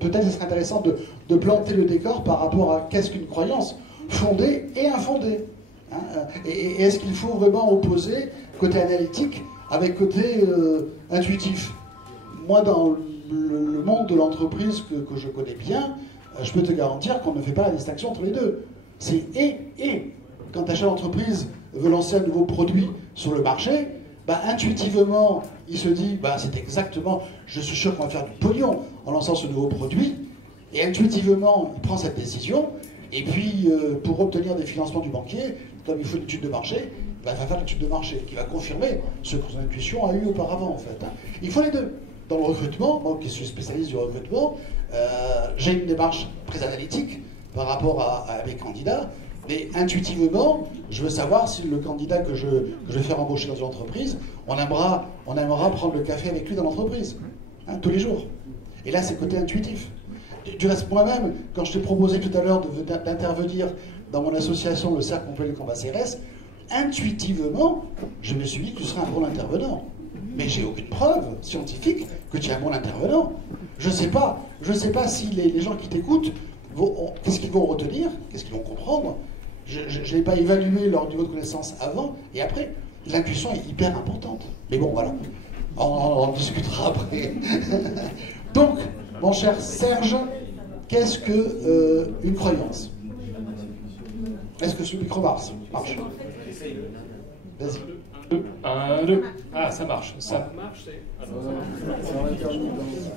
peut-être ce serait intéressant de planter le décor par rapport à qu'est-ce qu'une croyance fondée et infondée. Hein, et est-ce qu'il faut vraiment opposer côté analytique avec côté intuitif? Moi, dans le monde de l'entreprise que je connais bien, je peux te garantir qu'on ne fait pas la distinction entre les deux. C'est et. Quand ta chef d'entreprise veut lancer un nouveau produit sur le marché, bah, intuitivement, il se dit, bah, c'est exactement, je suis sûr qu'on va faire du pognon en lançant ce nouveau produit, et intuitivement, il prend cette décision, et puis, pour obtenir des financements du banquier, comme il faut une étude de marché, il va faire l'étude de marché, qui va confirmer ce que son intuition a eu auparavant, en fait. Hein. Il faut les deux. Dans le recrutement, moi qui suis spécialiste du recrutement, j'ai une démarche très analytique par rapport à mes candidats, mais intuitivement, je veux savoir si le candidat que je vais faire embaucher dans une entreprise, on aimera prendre le café avec lui dans l'entreprise, hein, tous les jours. Et là, c'est côté intuitif. Du reste, moi-même, quand je t'ai proposé tout à l'heure d'intervenir dans mon association, le Cercle Complet de Combat CRS, intuitivement, je me suis dit que tu serais un bon intervenant. Mais j'ai aucune preuve scientifique que tu es un bon intervenant. Je ne sais pas si les gens qui t'écoutent, qu'est-ce qu'ils vont retenir, qu'est-ce qu'ils vont comprendre. Je n'ai pas évalué leur niveau de connaissance avant et après. L'intuition est hyper importante. Mais bon, voilà. On en discutera après. Donc, mon cher Serge, qu'est-ce qu'une croyance? Est-ce que ce micro marche? Vas-y. 1, 2. Ah, ça marche. Ça marche.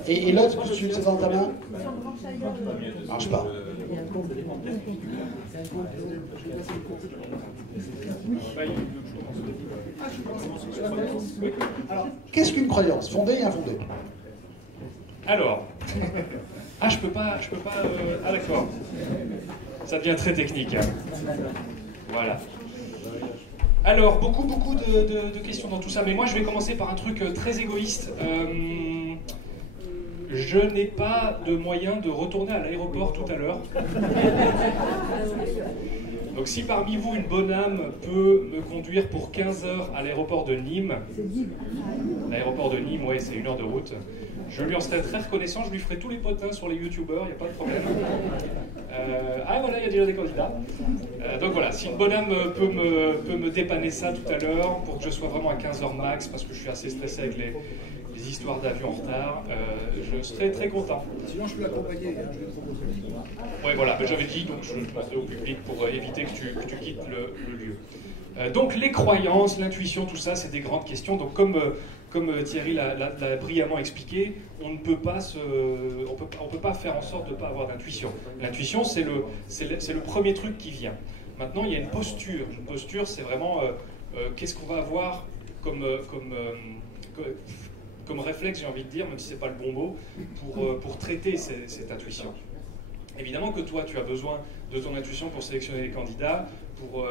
Et l'autre, que tu utilises dans ta main? Marche pas. Alors, qu'est-ce qu'une croyance, fondée et infondée? Alors, je peux pas. Ah d'accord. Ça devient très technique. Hein. Voilà. Alors, beaucoup de questions dans tout ça, mais moi je vais commencer par un truc très égoïste. Je n'ai pas de moyen de retourner à l'aéroport tout à l'heure. Donc si parmi vous, une bonne âme peut me conduire pour 15 heures à l'aéroport de Nîmes, l'aéroport de Nîmes, ouais, c'est 1 heure de route, je lui en serais très reconnaissant, je lui ferai tous les potins sur les youtubeurs, il n'y a pas de problème. Ah voilà, il y a déjà des candidats. Donc voilà, si une bonne âme peut me dépanner ça tout à l'heure, pour que je sois vraiment à 15 heures max, parce que je suis assez stressé avec les histoires d'avion en retard, je serais très content. Sinon je peux l'accompagner, je vais te proposer. Ouais voilà, j'avais dit, donc je demandais au public pour éviter que tu quittes le lieu. Donc les croyances, l'intuition, tout ça, c'est des grandes questions. Donc comme Thierry l'a brillamment expliqué, on ne peut pas on peut pas faire en sorte de ne pas avoir d'intuition. L'intuition, c'est le premier truc qui vient. Maintenant, il y a une posture. Une posture, c'est vraiment qu'est-ce qu'on va avoir comme réflexe, j'ai envie de dire, même si ce n'est pas le bon mot, pour traiter cette intuition. Évidemment que toi, tu as besoin de ton intuition pour sélectionner les candidats, pour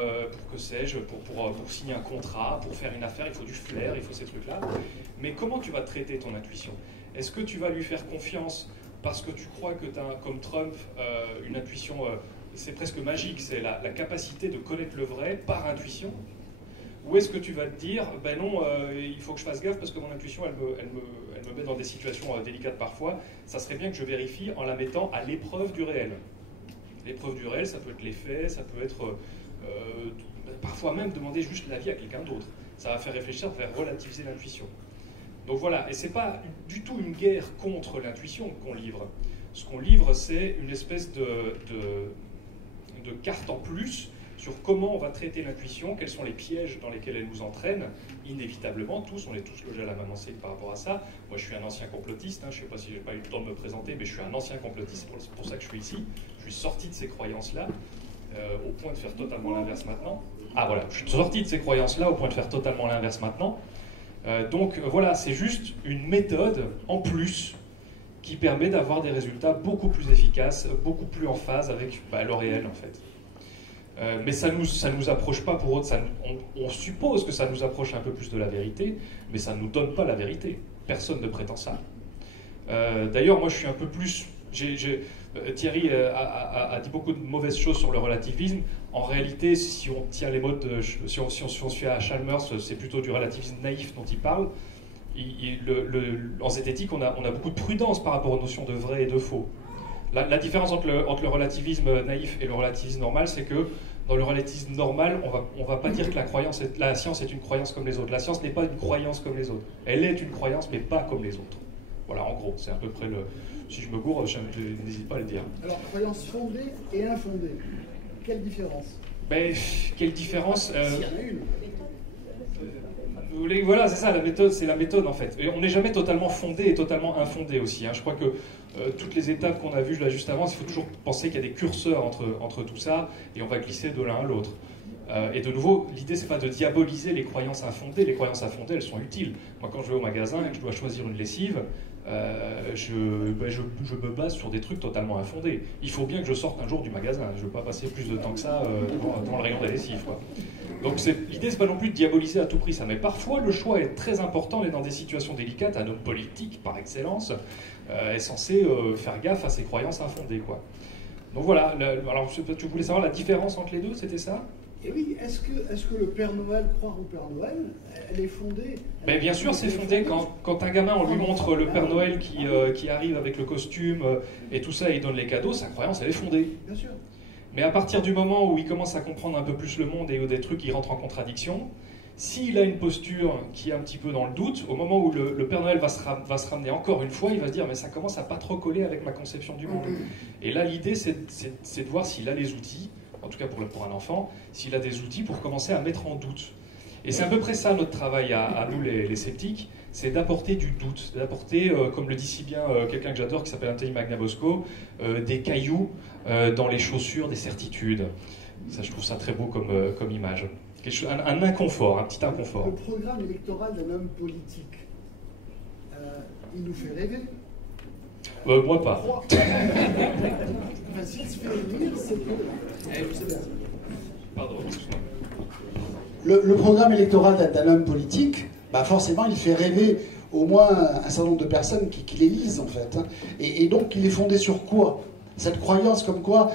que sais-je, pour signer un contrat, pour faire une affaire, il faut du flair, il faut ces trucs-là. Mais comment tu vas traiter ton intuition? Est-ce que tu vas lui faire confiance parce que tu crois que tu as, comme Trump, une intuition, c'est presque magique, c'est la capacité de connaître le vrai par intuition? Ou est-ce que tu vas te dire, ben non, il faut que je fasse gaffe parce que mon intuition, elle me met dans des situations délicates parfois, ça serait bien que je vérifie en la mettant à l'épreuve du réel. L'épreuve du réel, ça peut être les faits, ça peut être parfois même demander juste l'avis à quelqu'un d'autre. Ça va faire réfléchir, ça va faire relativiser l'intuition. Donc voilà, et c'est pas du tout une guerre contre l'intuition qu'on livre. Ce qu'on livre, c'est une espèce de carte en plus sur comment on va traiter l'intuition, quels sont les pièges dans lesquels elle nous entraîne, inévitablement, tous, on est tous logés à la même enseigne par rapport à ça. Moi, je suis un ancien complotiste, hein, je ne sais pas si j'ai pas eu le temps de me présenter, mais je suis un ancien complotiste, c'est pour ça que je suis ici. Je suis sorti de ces croyances-là, au point de faire totalement l'inverse maintenant. Ah voilà, je suis sorti de ces croyances-là, au point de faire totalement l'inverse maintenant. Donc voilà, c'est juste une méthode en plus qui permet d'avoir des résultats beaucoup plus efficaces, beaucoup plus en phase avec le réel en fait. Mais ça nous approche pas pour autre. On suppose que ça nous approche un peu plus de la vérité, mais ça ne nous donne pas la vérité. Personne ne prétend ça. D'ailleurs, moi, je suis un peu plus. Thierry a dit beaucoup de mauvaises choses sur le relativisme. En réalité, si on tient les mots si on suit à Chalmers, c'est plutôt du relativisme naïf dont il parle. En zététique, on a beaucoup de prudence par rapport aux notions de vrai et de faux. La différence entre le relativisme naïf et le relativisme normal, c'est que dans le relativisme normal, on va pas dire que la science est une croyance comme les autres. La science n'est pas une croyance comme les autres. Elle est une croyance, mais pas comme les autres. Voilà, en gros, c'est à peu près le... Si je me gourre, n'hésite pas à le dire. Alors, croyance fondée et infondée, quelle différence? Ben, quelle différence S'il y en a une. Voilà, c'est ça, la méthode, c'est la méthode en fait. Et on n'est jamais totalement fondé et totalement infondé aussi. Hein. Je crois que toutes les étapes qu'on a vues là juste avant, il faut toujours penser qu'il y a des curseurs entre tout ça et on va glisser de l'un à l'autre. Et de nouveau, l'idée c'est pas de diaboliser les croyances infondées. Les croyances infondées, elles sont utiles. Moi, quand je vais au magasin et que je dois choisir une lessive, je me base sur des trucs totalement infondés. Il faut bien que je sorte un jour du magasin. Je ne veux pas passer plus de temps que ça dans le rayon des lessives, quoi. Donc l'idée, c'est pas non plus de diaboliser à tout prix ça, mais parfois le choix est très important. On est dans des situations délicates. Un homme politique, par excellence, est censé faire gaffe à ses croyances infondées, quoi. Donc voilà. Alors, tu voulais savoir la différence entre les deux, c'était ça? Et oui, est-ce que le Père Noël, croire au Père Noël, elle est fondée? Ben, bien sûr, c'est fondé. Quand un gamin, on lui montre le Père Noël qui arrive avec le costume et tout ça, et il donne les cadeaux, sa croyance, elle est fondée. Bien sûr. Mais à partir du moment où il commence à comprendre un peu plus le monde et où des trucs qui rentrent en contradiction, s'il a une posture qui est un petit peu dans le doute, au moment où le Père Noël va se ramener encore une fois, il va se dire mais ça commence à pas trop coller avec ma conception du monde. Et là, l'idée, c'est de voir s'il a les outils, en tout cas pour un enfant, s'il a des outils pour commencer à mettre en doute. Et c'est à peu près ça notre travail à nous les sceptiques, c'est d'apporter du doute, d'apporter, comme le dit si bien quelqu'un que j'adore qui s'appelle Anthony Magnabosco, des cailloux dans les chaussures des certitudes. Ça, je trouve ça très beau comme image. Un inconfort, un petit inconfort. Le programme électoral d'un homme politique, il nous fait rêver. Moi pas. Enfin, s'il se fait élire, c'est que... Pardon, excuse-moi. Le programme électoral d'un homme politique, bah forcément, il fait rêver au moins un certain nombre de personnes qui les lisent, en fait. Hein. Et donc, il est fondé sur quoi? Cette croyance comme quoi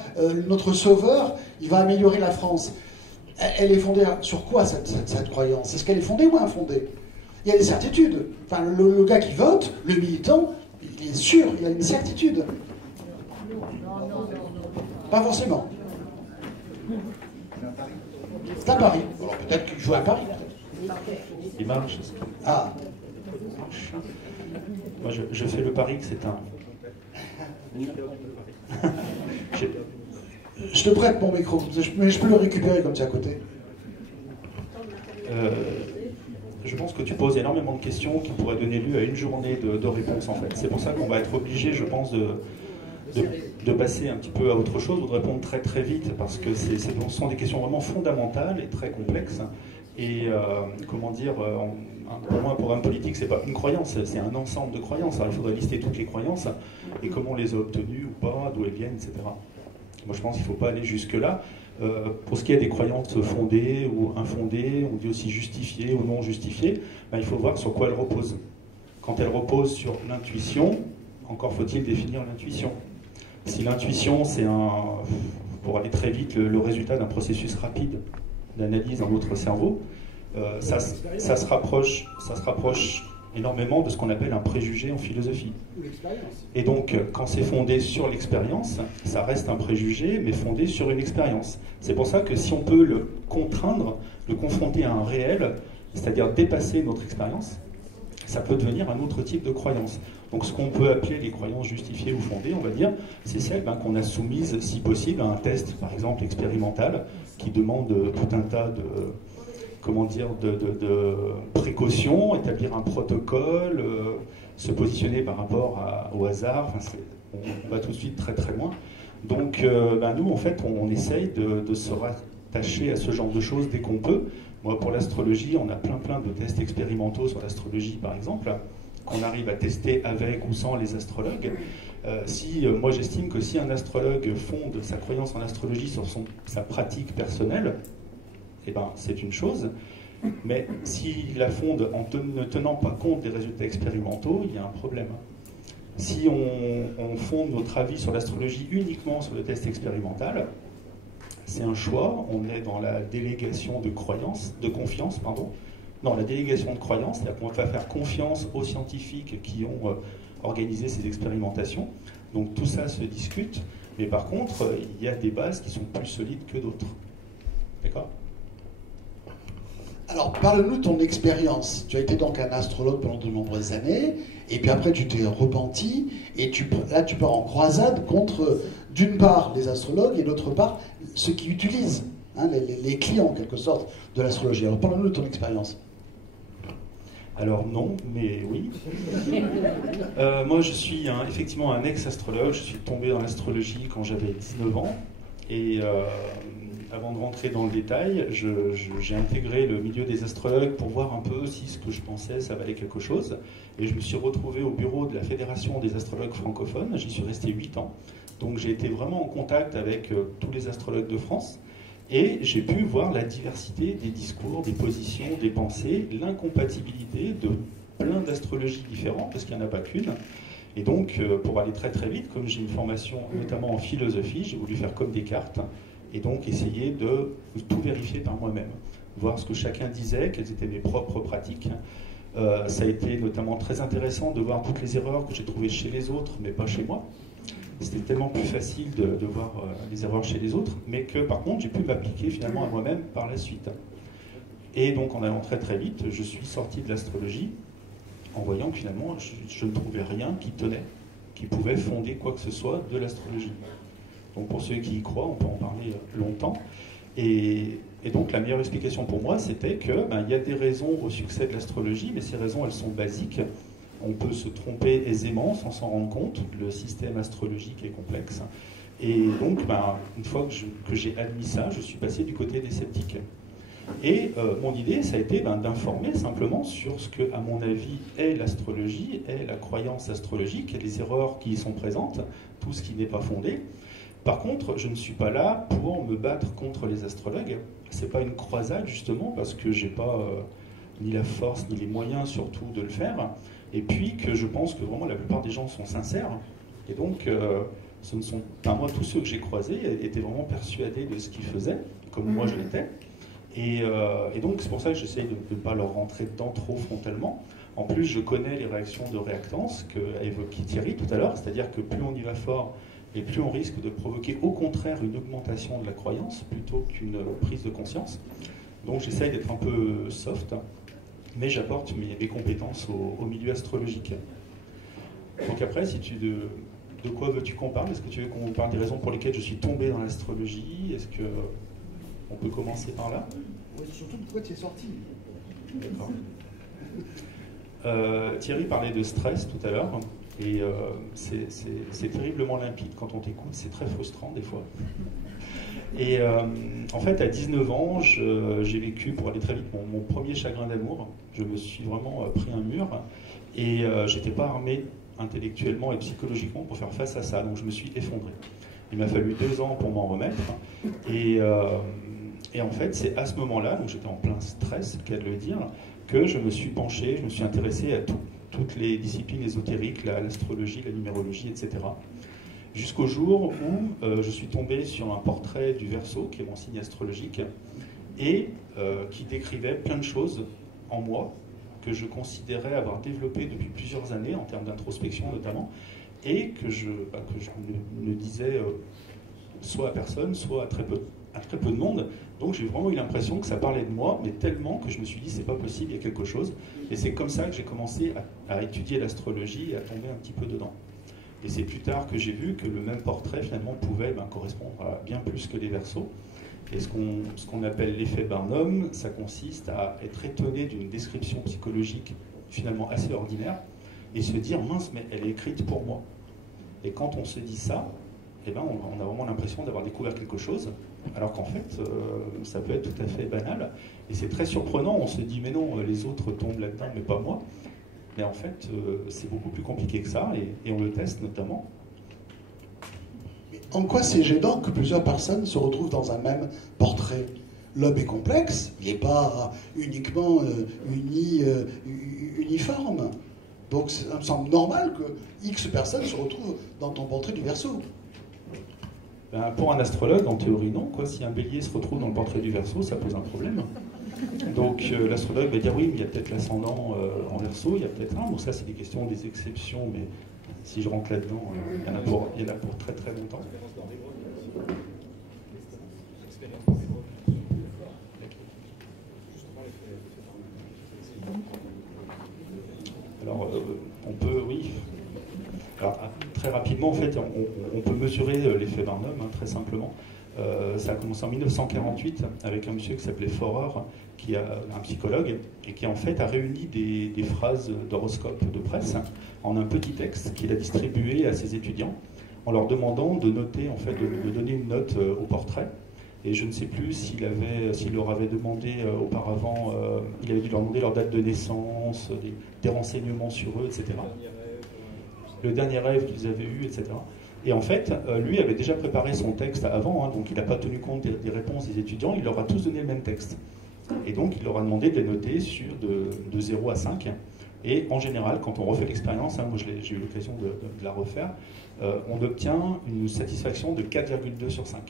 notre sauveur, il va améliorer la France. Elle est fondée sur quoi, cette croyance? Est-ce qu'elle est fondée ou infondée? Il y a des certitudes. Enfin, le gars qui vote, le militant, il est sûr, il a une certitude. Pas forcément. C'est à Paris. Alors peut-être qu'il joue à Paris. Il marche. Ah. Moi, je fais le pari que c'est un... Je te prête mon micro, mais je peux le récupérer comme ça à côté. Je pense que tu poses énormément de questions qui pourraient donner lieu à une journée de réponses, en fait. C'est pour ça qu'on va être obligé, je pense, de passer un petit peu à autre chose ou de répondre très très vite, parce que ce sont des questions vraiment fondamentales et très complexes. Et comment dire, pour moi, pour un politique, c'est pas une croyance, c'est un ensemble de croyances. Alors, il faudrait lister toutes les croyances et comment on les a obtenues ou pas, d'où elles viennent, etc. Moi, je pense qu'il ne faut pas aller jusque-là. Pour ce qui est des croyances fondées ou infondées, on dit aussi justifiées ou non justifiées, ben, il faut voir sur quoi elles reposent. Quand elles reposent sur l'intuition, encore faut-il définir l'intuition. Si l'intuition, c'est pour aller très vite, le résultat d'un processus rapide d'analyse dans notre cerveau, ça se rapproche énormément de ce qu'on appelle un préjugé en philosophie. Ou l'expérience. Et donc, quand c'est fondé sur l'expérience, ça reste un préjugé, mais fondé sur une expérience. C'est pour ça que si on peut le contraindre, le confronter à un réel, c'est-à-dire dépasser notre expérience, ça peut devenir un autre type de croyance. Donc ce qu'on peut appeler les croyances justifiées ou fondées, on va dire, c'est celles qu'on a soumises, si possible, à un test, par exemple expérimental, qui demande tout un tas de précautions, établir un protocole, se positionner par rapport au hasard. Enfin, on va tout de suite très très loin. Donc nous, en fait, on essaye de se rattacher à ce genre de choses dès qu'on peut. Moi, pour l'astrologie, on a plein de tests expérimentaux sur l'astrologie, par exemple, qu'on arrive à tester avec ou sans les astrologues. Moi, j'estime que si un astrologue fonde sa croyance en astrologie sur sa pratique personnelle, eh ben, c'est une chose. Mais s'il la fonde en ne tenant pas compte des résultats expérimentaux, il y a un problème. Si on fonde notre avis sur l'astrologie uniquement sur le test expérimental, c'est un choix, on est dans la délégation de confiance, Non, la délégation de croyance, c'est-à-dire qu'on va faire confiance aux scientifiques qui ont organisé ces expérimentations. Donc tout ça se discute, mais par contre, il y a des bases qui sont plus solides que d'autres. D'accord ? Alors, parle-nous de ton expérience. Tu as été donc un astrologue pendant de nombreuses années, et puis après tu t'es repenti, et là tu pars en croisade contre, d'une part, les astrologues, et d'autre part, ceux qui utilisent, hein, les clients, en quelque sorte, de l'astrologie. Alors, parle-nous de ton expérience. Alors non, mais oui. Moi, je suis effectivement un ex-astrologue. Je suis tombé dans l'astrologie quand j'avais 19 ans. Et avant de rentrer dans le détail, j'ai intégré le milieu des astrologues pour voir un peu si ce que je pensais, ça valait quelque chose. Et je me suis retrouvé au bureau de la Fédération des astrologues francophones. J'y suis resté 8 ans. Donc j'ai été vraiment en contact avec tous les astrologues de France. Et j'ai pu voir la diversité des discours, des positions, des pensées, l'incompatibilité de plein d'astrologies différentes, parce qu'il n'y en a pas qu'une. Et donc, pour aller très très vite, comme j'ai une formation notamment en philosophie, j'ai voulu faire comme Descartes, et donc essayer de tout vérifier par moi-même, voir ce que chacun disait, quelles étaient mes propres pratiques. Ça a été notamment très intéressant de voir toutes les erreurs que j'ai trouvées chez les autres, mais pas chez moi. C'était tellement plus facile de voir les erreurs chez les autres, mais que par contre j'ai pu m'appliquer finalement à moi-même par la suite. Et donc en allant très très vite, je suis sorti de l'astrologie en voyant que finalement je ne trouvais rien qui tenait, qui pouvait fonder quoi que ce soit de l'astrologie. Donc pour ceux qui y croient, on peut en parler longtemps. Et donc la meilleure explication pour moi, c'était que y a des raisons au succès de l'astrologie, mais ces raisons elles sont basiques. On peut se tromper aisément sans s'en rendre compte. Le système astrologique est complexe. Et donc, une fois que j'ai admis ça, je suis passé du côté des sceptiques. Et mon idée, ça a été d'informer simplement sur ce que, à mon avis, est l'astrologie, est la croyance astrologique, et les erreurs qui y sont présentes, tout ce qui n'est pas fondé. Par contre, je ne suis pas là pour me battre contre les astrologues. C'est pas une croisade, justement, parce que j'ai pas ni la force, ni les moyens, surtout, de le faire. Et puis que je pense que vraiment la plupart des gens sont sincères. Et donc, ce ne sont pas moi, tous ceux que j'ai croisés étaient vraiment persuadés de ce qu'ils faisaient, comme moi je l'étais. Et donc, c'est pour ça que j'essaye de ne pas leur rentrer dedans trop frontalement. En plus, je connais les réactions de réactance qu'a évoqué Thierry tout à l'heure, c'est-à-dire que plus on y va fort, et plus on risque de provoquer au contraire une augmentation de la croyance plutôt qu'une prise de conscience. Donc, j'essaye d'être un peu soft. Mais j'apporte mes compétences au milieu astrologique. Donc après, de quoi veux-tu qu'on parle? Est-ce que tu veux qu'on parle des raisons pour lesquelles je suis tombé dans l'astrologie? Est-ce qu'on peut commencer par là? Oui, surtout pourquoi tu es sorti. D'accord. Thierry parlait de stress tout à l'heure, et c'est terriblement limpide quand on t'écoute, c'est très frustrant des fois. Et en fait, à 19 ans, j'ai vécu, pour aller très vite, mon premier chagrin d'amour. Je me suis vraiment pris un mur et j'étais pas armé intellectuellement et psychologiquement pour faire face à ça. Donc je me suis effondré. Il m'a fallu 2 ans pour m'en remettre. Et en fait, c'est à ce moment-là, donc j'étais en plein stress, c'est le cas de le dire, que je me suis penché, je me suis intéressé à toutes les disciplines ésotériques, l'astrologie, la numérologie, etc. Jusqu'au jour où je suis tombé sur un portrait du Verseau, qui est mon signe astrologique, et qui décrivait plein de choses en moi que je considérais avoir développé depuis plusieurs années, en termes d'introspection notamment, et que je ne disais soit à personne, soit à très peu de monde. Donc j'ai vraiment eu l'impression que ça parlait de moi, mais tellement que je me suis dit c'est pas possible, il y a quelque chose. Et c'est comme ça que j'ai commencé à étudier l'astrologie et à tomber un petit peu dedans. Et c'est plus tard que j'ai vu que le même portrait finalement pouvait correspondre à bien plus que des Verseaux. Et ce qu'on appelle l'effet Barnum, ça consiste à être étonné d'une description psychologique finalement assez ordinaire et se dire mince, mais elle est écrite pour moi. Et quand on se dit ça, on a vraiment l'impression d'avoir découvert quelque chose, alors qu'en fait, ça peut être tout à fait banal. Et c'est très surprenant, on se dit mais non, les autres tombent là-dedans, mais pas moi. Mais en fait, c'est beaucoup plus compliqué que ça, et on le teste notamment. En quoi c'est gênant que plusieurs personnes se retrouvent dans un même portrait? L'homme est complexe, il n'est pas uniquement uniforme. Donc ça me semble normal que X personnes se retrouvent dans ton portrait du Verseau. Pour un astrologue, en théorie, non. Si un bélier se retrouve dans le portrait du Verseau, ça pose un problème. Donc l'astrologue va dire oui, mais il y a peut-être l'ascendant en Verseau, il y a peut-être un. Bon, ça c'est des questions, des exceptions, mais si je rentre là-dedans, il y en a pour très très longtemps. Alors, on peut, oui. Alors, très rapidement, en fait, on peut mesurer l'effet Barnum, hein, très simplement. Ça a commencé en 1948 avec un monsieur qui s'appelait Forer, qui est un psychologue, et qui en fait a réuni des phrases d'horoscope de presse en un petit texte qu'il a distribué à ses étudiants en leur demandant de noter, en fait, de donner une note au portrait. Et je ne sais plus s'il leur avait demandé auparavant, il avait dû leur demander leur date de naissance, des renseignements sur eux, etc. Le dernier rêve qu'ils avaient eu, etc. Et en fait, lui avait déjà préparé son texte avant, hein, donc il n'a pas tenu compte des réponses des étudiants, il leur a tous donné le même texte. Et donc il leur a demandé de les noter de 0 à 5. Et en général, quand on refait l'expérience, hein, moi j'ai eu l'occasion de la refaire, on obtient une satisfaction de 4,2 sur 5.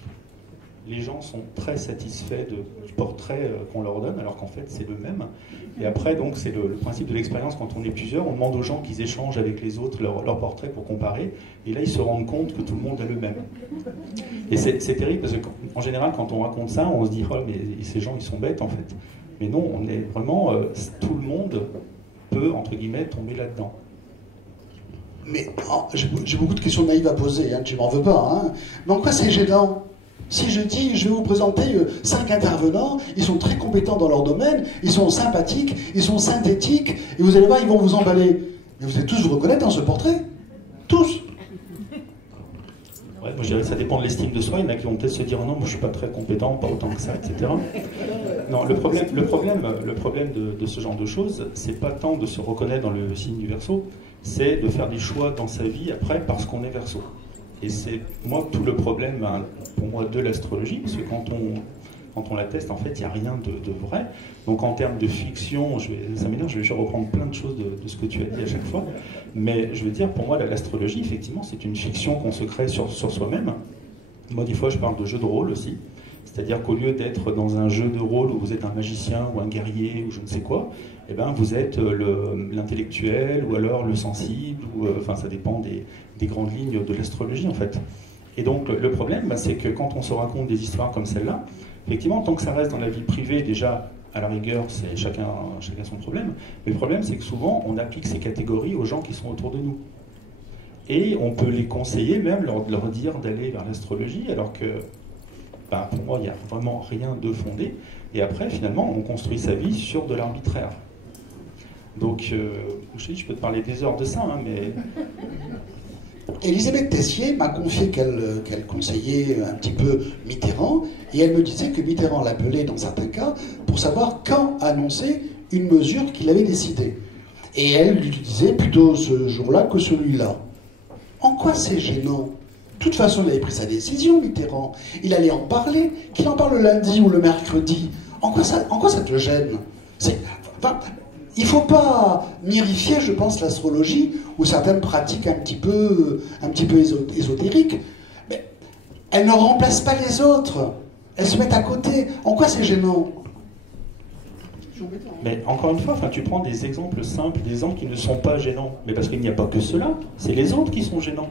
Les gens sont très satisfaits du portrait qu'on leur donne, alors qu'en fait c'est le même. Et après, donc, c'est le principe de l'expérience. Quand on est plusieurs, on demande aux gens qu'ils échangent avec les autres leur portrait pour comparer. Et là, ils se rendent compte que tout le monde a le même. Et c'est terrible parce qu'en général, quand on raconte ça, on se dit « Oh, mais ces gens, ils sont bêtes, en fait. » Mais non, on est vraiment... tout le monde peut, entre guillemets, tomber là-dedans. Mais oh, j'ai beaucoup de questions naïves à poser, hein, tu m'en veux pas. Hein. Mais en quoi c'est gênant ? Si je dis, je vais vous présenter 5 intervenants, ils sont très compétents dans leur domaine, ils sont sympathiques, ils sont synthétiques, et vous allez voir, ils vont vous emballer. Mais vous allez tous vous reconnaître dans ce portrait. Tous. Ouais, moi je dirais que ça dépend de l'estime de soi. Il y en a qui vont peut-être se dire non, moi je suis pas très compétent, pas autant que ça, etc. Non, le problème de ce genre de choses, c'est pas tant de se reconnaître dans le signe du Verseau, c'est de faire des choix dans sa vie après parce qu'on est Verseau. Et c'est moi tout le problème, hein, pour moi, de l'astrologie, parce que quand on la teste, en fait, il n'y a rien de vrai. Donc en termes de fiction, ça m'énerve, je vais reprendre plein de choses de ce que tu as dit à chaque fois. Mais je veux dire, pour moi, l'astrologie, effectivement, c'est une fiction qu'on se crée sur soi-même. Moi, des fois, je parle de jeu de rôle aussi. C'est-à-dire qu'au lieu d'être dans un jeu de rôle où vous êtes un magicien ou un guerrier ou je ne sais quoi, eh ben, vous êtes l'intellectuel ou alors le sensible, ou, enfin ça dépend des grandes lignes de l'astrologie en fait. Et donc le problème, bah, c'est que quand on se raconte des histoires comme celle-là, effectivement, tant que ça reste dans la vie privée, déjà, à la rigueur, c'est chacun son problème. Mais le problème, c'est que souvent, on applique ces catégories aux gens qui sont autour de nous. Et on peut les conseiller, même leur dire d'aller vers l'astrologie, alors que ben, pour moi, il n'y a vraiment rien de fondé. Et après, finalement, on construit sa vie sur de l'arbitraire. Donc, je peux te parler des heures de ça, hein, mais... Elisabeth Tessier m'a confié qu'elle conseillait un petit peu Mitterrand, et elle me disait que Mitterrand l'appelait dans certains cas pour savoir quand annoncer une mesure qu'il avait décidée. Et elle lui disait plutôt ce jour-là que celui-là. En quoi c'est gênant ? De toute façon, il avait pris sa décision, Mitterrand. Il allait en parler, qu'il en parle le lundi ou le mercredi. En quoi ça te gêne ? Il ne faut pas mirifier, je pense, l'astrologie ou certaines pratiques un petit peu ésotériques. Mais elles ne remplacent pas les autres. Elles se mettent à côté. En quoi c'est gênant ? Mais encore une fois, tu prends des exemples simples, des exemples qui ne sont pas gênants. Mais parce qu'il n'y a pas que cela, c'est les autres qui sont gênants.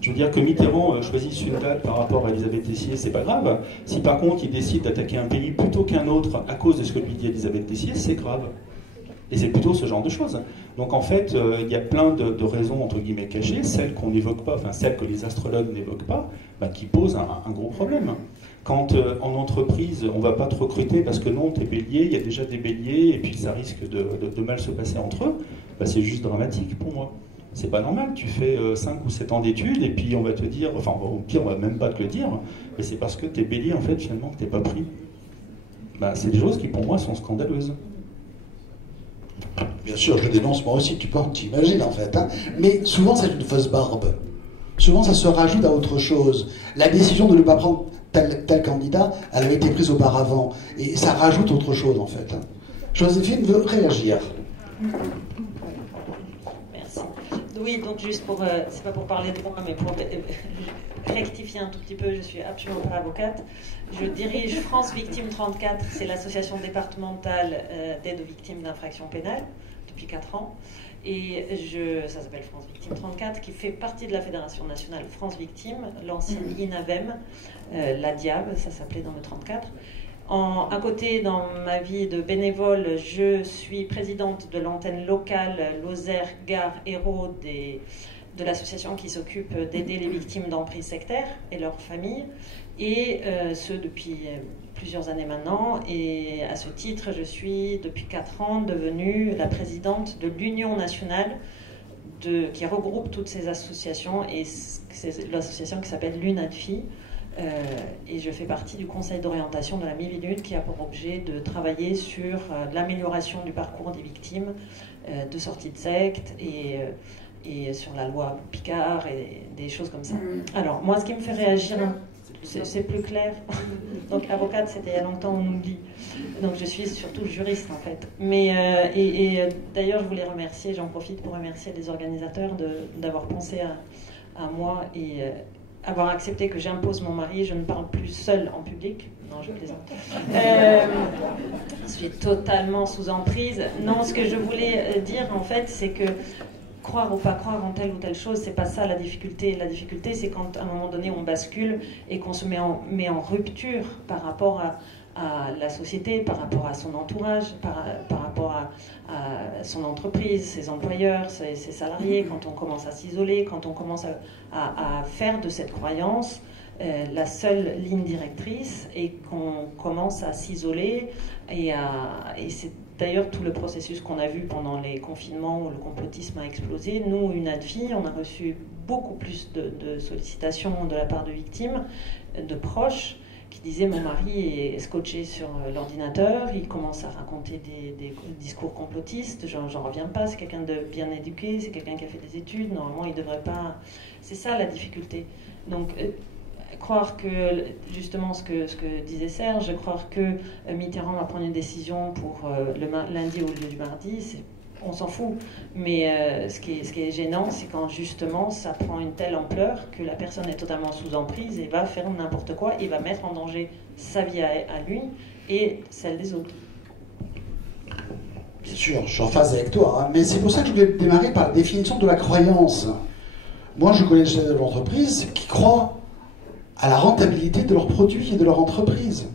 Je veux dire que Mitterrand choisisse une date par rapport à Elisabeth Tessier, c'est pas grave. Si par contre il décide d'attaquer un pays plutôt qu'un autre à cause de ce que lui dit Elisabeth Tessier, c'est grave. Et c'est plutôt ce genre de choses. Donc en fait, il y a plein de raisons entre guillemets cachées, celles qu'on n'évoque pas, enfin celles que les astrologues n'évoquent pas, bah, qui posent un gros problème. Quand en entreprise, on ne va pas te recruter parce que non, t'es bélier, il y a déjà des béliers, et puis ça risque de mal se passer entre eux, bah, c'est juste dramatique pour moi. C'est pas normal, tu fais 5 ou 7 ans d'études, et puis on va te dire, enfin au pire on va même pas te le dire, mais c'est parce que t'es bélier en fait finalement que t'es pas pris. Bah, c'est des choses qui pour moi sont scandaleuses. Bien sûr, je dénonce moi aussi, tu t'imagines en fait. Hein. Mais souvent c'est une fausse barbe. Souvent ça se rajoute à autre chose. La décision de ne pas prendre tel candidat, elle avait été prise auparavant. Et ça rajoute autre chose en fait. Joséphine veut réagir. Merci. Oui, donc juste pour, c'est pas pour parler de moi, mais pour rectifier un tout petit peu, je suis absolument pas avocate. Je dirige France Victimes 34, c'est l'association départementale d'aide aux victimes d'infractions pénales depuis 4 ans. Et ça s'appelle France Victimes 34, qui fait partie de la Fédération nationale France Victimes, l'ancienne INAVEM, la DIAB, ça s'appelait dans le 34. À côté, dans ma vie de bénévole, je suis présidente de l'antenne locale Lozère, Gare, Hérault de l'association qui s'occupe d'aider les victimes d'emprise sectaire et leurs familles, et ce depuis plusieurs années maintenant. Et à ce titre, je suis depuis 4 ans devenue la présidente de l'Union nationale qui regroupe toutes ces associations, et c'est l'association qui s'appelle l'UNADFI. Et je fais partie du conseil d'orientation de la Mivilude, qui a pour objet de travailler sur l'amélioration du parcours des victimes de sortie de secte et sur la loi Picard et des choses comme ça. Alors, moi, ce qui me fait réagir, c'est plus clair. Donc, avocate, c'était il y a longtemps, on oublie. Donc, je suis surtout juriste, en fait. Mais, d'ailleurs, je voulais remercier, j'en profite pour remercier les organisateurs d'avoir pensé à moi et avoir accepté que j'impose mon mari. Je ne parle plus seule en public. Non, je plaisante. Je suis totalement sous emprise. Non, ce que je voulais dire, en fait, c'est que croire ou pas croire en telle ou telle chose, c'est pas ça la difficulté. La difficulté, c'est quand à un moment donné on bascule et qu'on se met en rupture par rapport à la société, par rapport à son entourage, par rapport à son entreprise, ses employeurs, ses salariés, quand on commence à s'isoler, quand on commence à faire de cette croyance la seule ligne directrice, et qu'on commence à s'isoler et c'est d'ailleurs tout le processus qu'on a vu pendant les confinements où le complotisme a explosé. Nous, UNADFI, on a reçu beaucoup plus de sollicitations de la part de victimes, de proches, qui disaient: mon mari est scotché sur l'ordinateur, il commence à raconter des discours complotistes, j'en reviens pas, c'est quelqu'un de bien éduqué, c'est quelqu'un qui a fait des études, normalement il devrait pas... C'est ça la difficulté. Donc croire que, justement ce que disait Serge, croire que Mitterrand va prendre une décision pour le lundi au lieu du mardi, on s'en fout. Mais ce qui est gênant, c'est quand justement ça prend une telle ampleur que la personne est totalement sous emprise et va faire n'importe quoi et va mettre en danger sa vie à lui et celle des autres. Bien sûr, je suis en phase avec toi, hein, mais c'est pour ça que je voulais démarrer par la définition de la croyance. Moi, je connais des chefs d'entreprise qui croient à la rentabilité de leurs produits et de leur entreprise.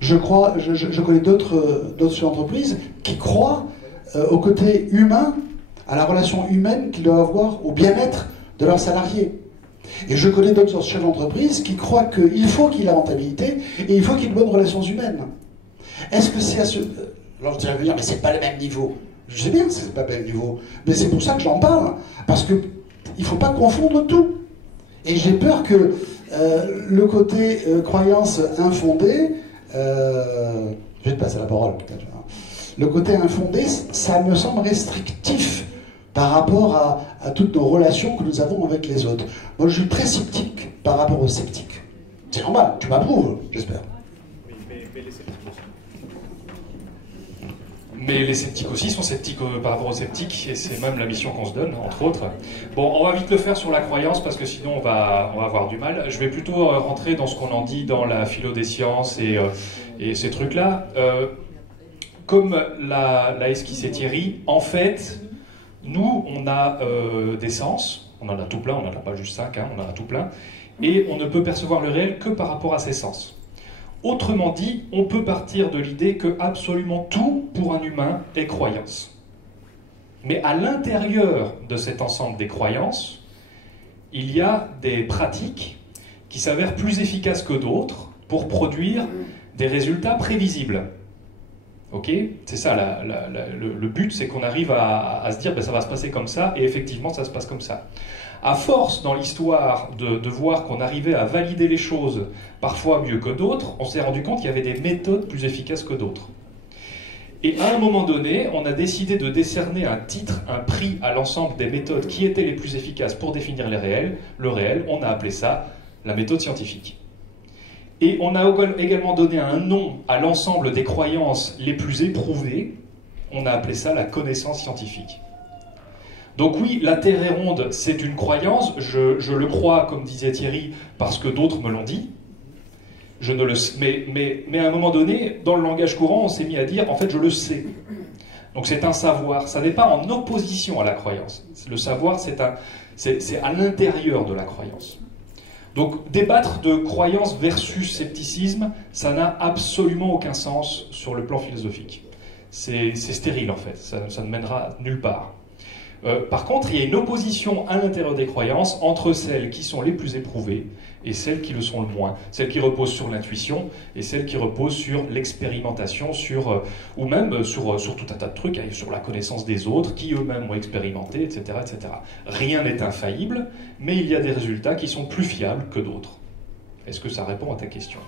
Je connais d'autres chefs d'entreprise qui croient au côté humain, à la relation humaine qu'ils doivent avoir au bien-être de leurs salariés. Et je connais d'autres chefs d'entreprise qui croient qu'il faut qu'il y ait la rentabilité et il faut qu'il y ait de bonnes relations humaines. Est-ce que c'est à ce... Alors vous allez me dire, mais c'est pas le même niveau. Je sais bien que c'est pas le même niveau, mais c'est pour ça que j'en parle, parce que il faut pas confondre tout. Et j'ai peur que le côté croyance infondée, je vais te passer la parole peut-être. Le côté infondé, ça me semble restrictif par rapport à toutes nos relations que nous avons avec les autres. Moi, je suis très sceptique par rapport aux sceptiques. C'est normal, tu m'approuves, j'espère. Oui, mais les sceptiques aussi. Mais les sceptiques aussi sont sceptiques par rapport aux sceptiques, et c'est même la mission qu'on se donne, entre autres. Bon, on va vite le faire sur la croyance, parce que sinon on va avoir du mal. Je vais plutôt rentrer dans ce qu'on en dit dans la philo des sciences et ces trucs-là. Comme l'a esquissé Thierry, en fait, nous, on a des sens, on en a tout plein, on n'en a pas juste 5, hein, on en a tout plein, et on ne peut percevoir le réel que par rapport à ces sens. Autrement dit, on peut partir de l'idée que absolument tout, pour un humain, est croyance. Mais à l'intérieur de cet ensemble des croyances, il y a des pratiques qui s'avèrent plus efficaces que d'autres pour produire des résultats prévisibles. Ok ? C'est ça, le but, c'est qu'on arrive à se dire ben, ça va se passer comme ça, et effectivement ça se passe comme ça. À force dans l'histoire de voir qu'on arrivait à valider les choses parfois mieux que d'autres, on s'est rendu compte qu'il y avait des méthodes plus efficaces que d'autres. Et à un moment donné, on a décidé de décerner un titre, un prix à l'ensemble des méthodes qui étaient les plus efficaces pour définir le réel, on a appelé ça la méthode scientifique. Et on a également donné un nom à l'ensemble des croyances les plus éprouvées, on a appelé ça la connaissance scientifique. Donc oui, la Terre est ronde, c'est une croyance, je le crois, comme disait Thierry, parce que d'autres me l'ont dit. Je ne le sais, mais à un moment donné, dans le langage courant, on s'est mis à dire, en fait, je le sais. Donc c'est un savoir, ça n'est pas en opposition à la croyance. Le savoir, c'est à l'intérieur de la croyance. Donc débattre de croyance versus scepticisme, ça n'a absolument aucun sens sur le plan philosophique. C'est stérile en fait, ça ne mènera nulle part. Par contre, il y a une opposition à l'intérieur des croyances entre celles qui sont les plus éprouvées et celles qui le sont le moins. Celles qui reposent sur l'intuition et celles qui reposent sur l'expérimentation, ou même sur tout un tas de trucs, sur la connaissance des autres, qui eux-mêmes ont expérimenté, etc., etc. Rien n'est infaillible, mais il y a des résultats qui sont plus fiables que d'autres. Est-ce que ça répond à ta question ?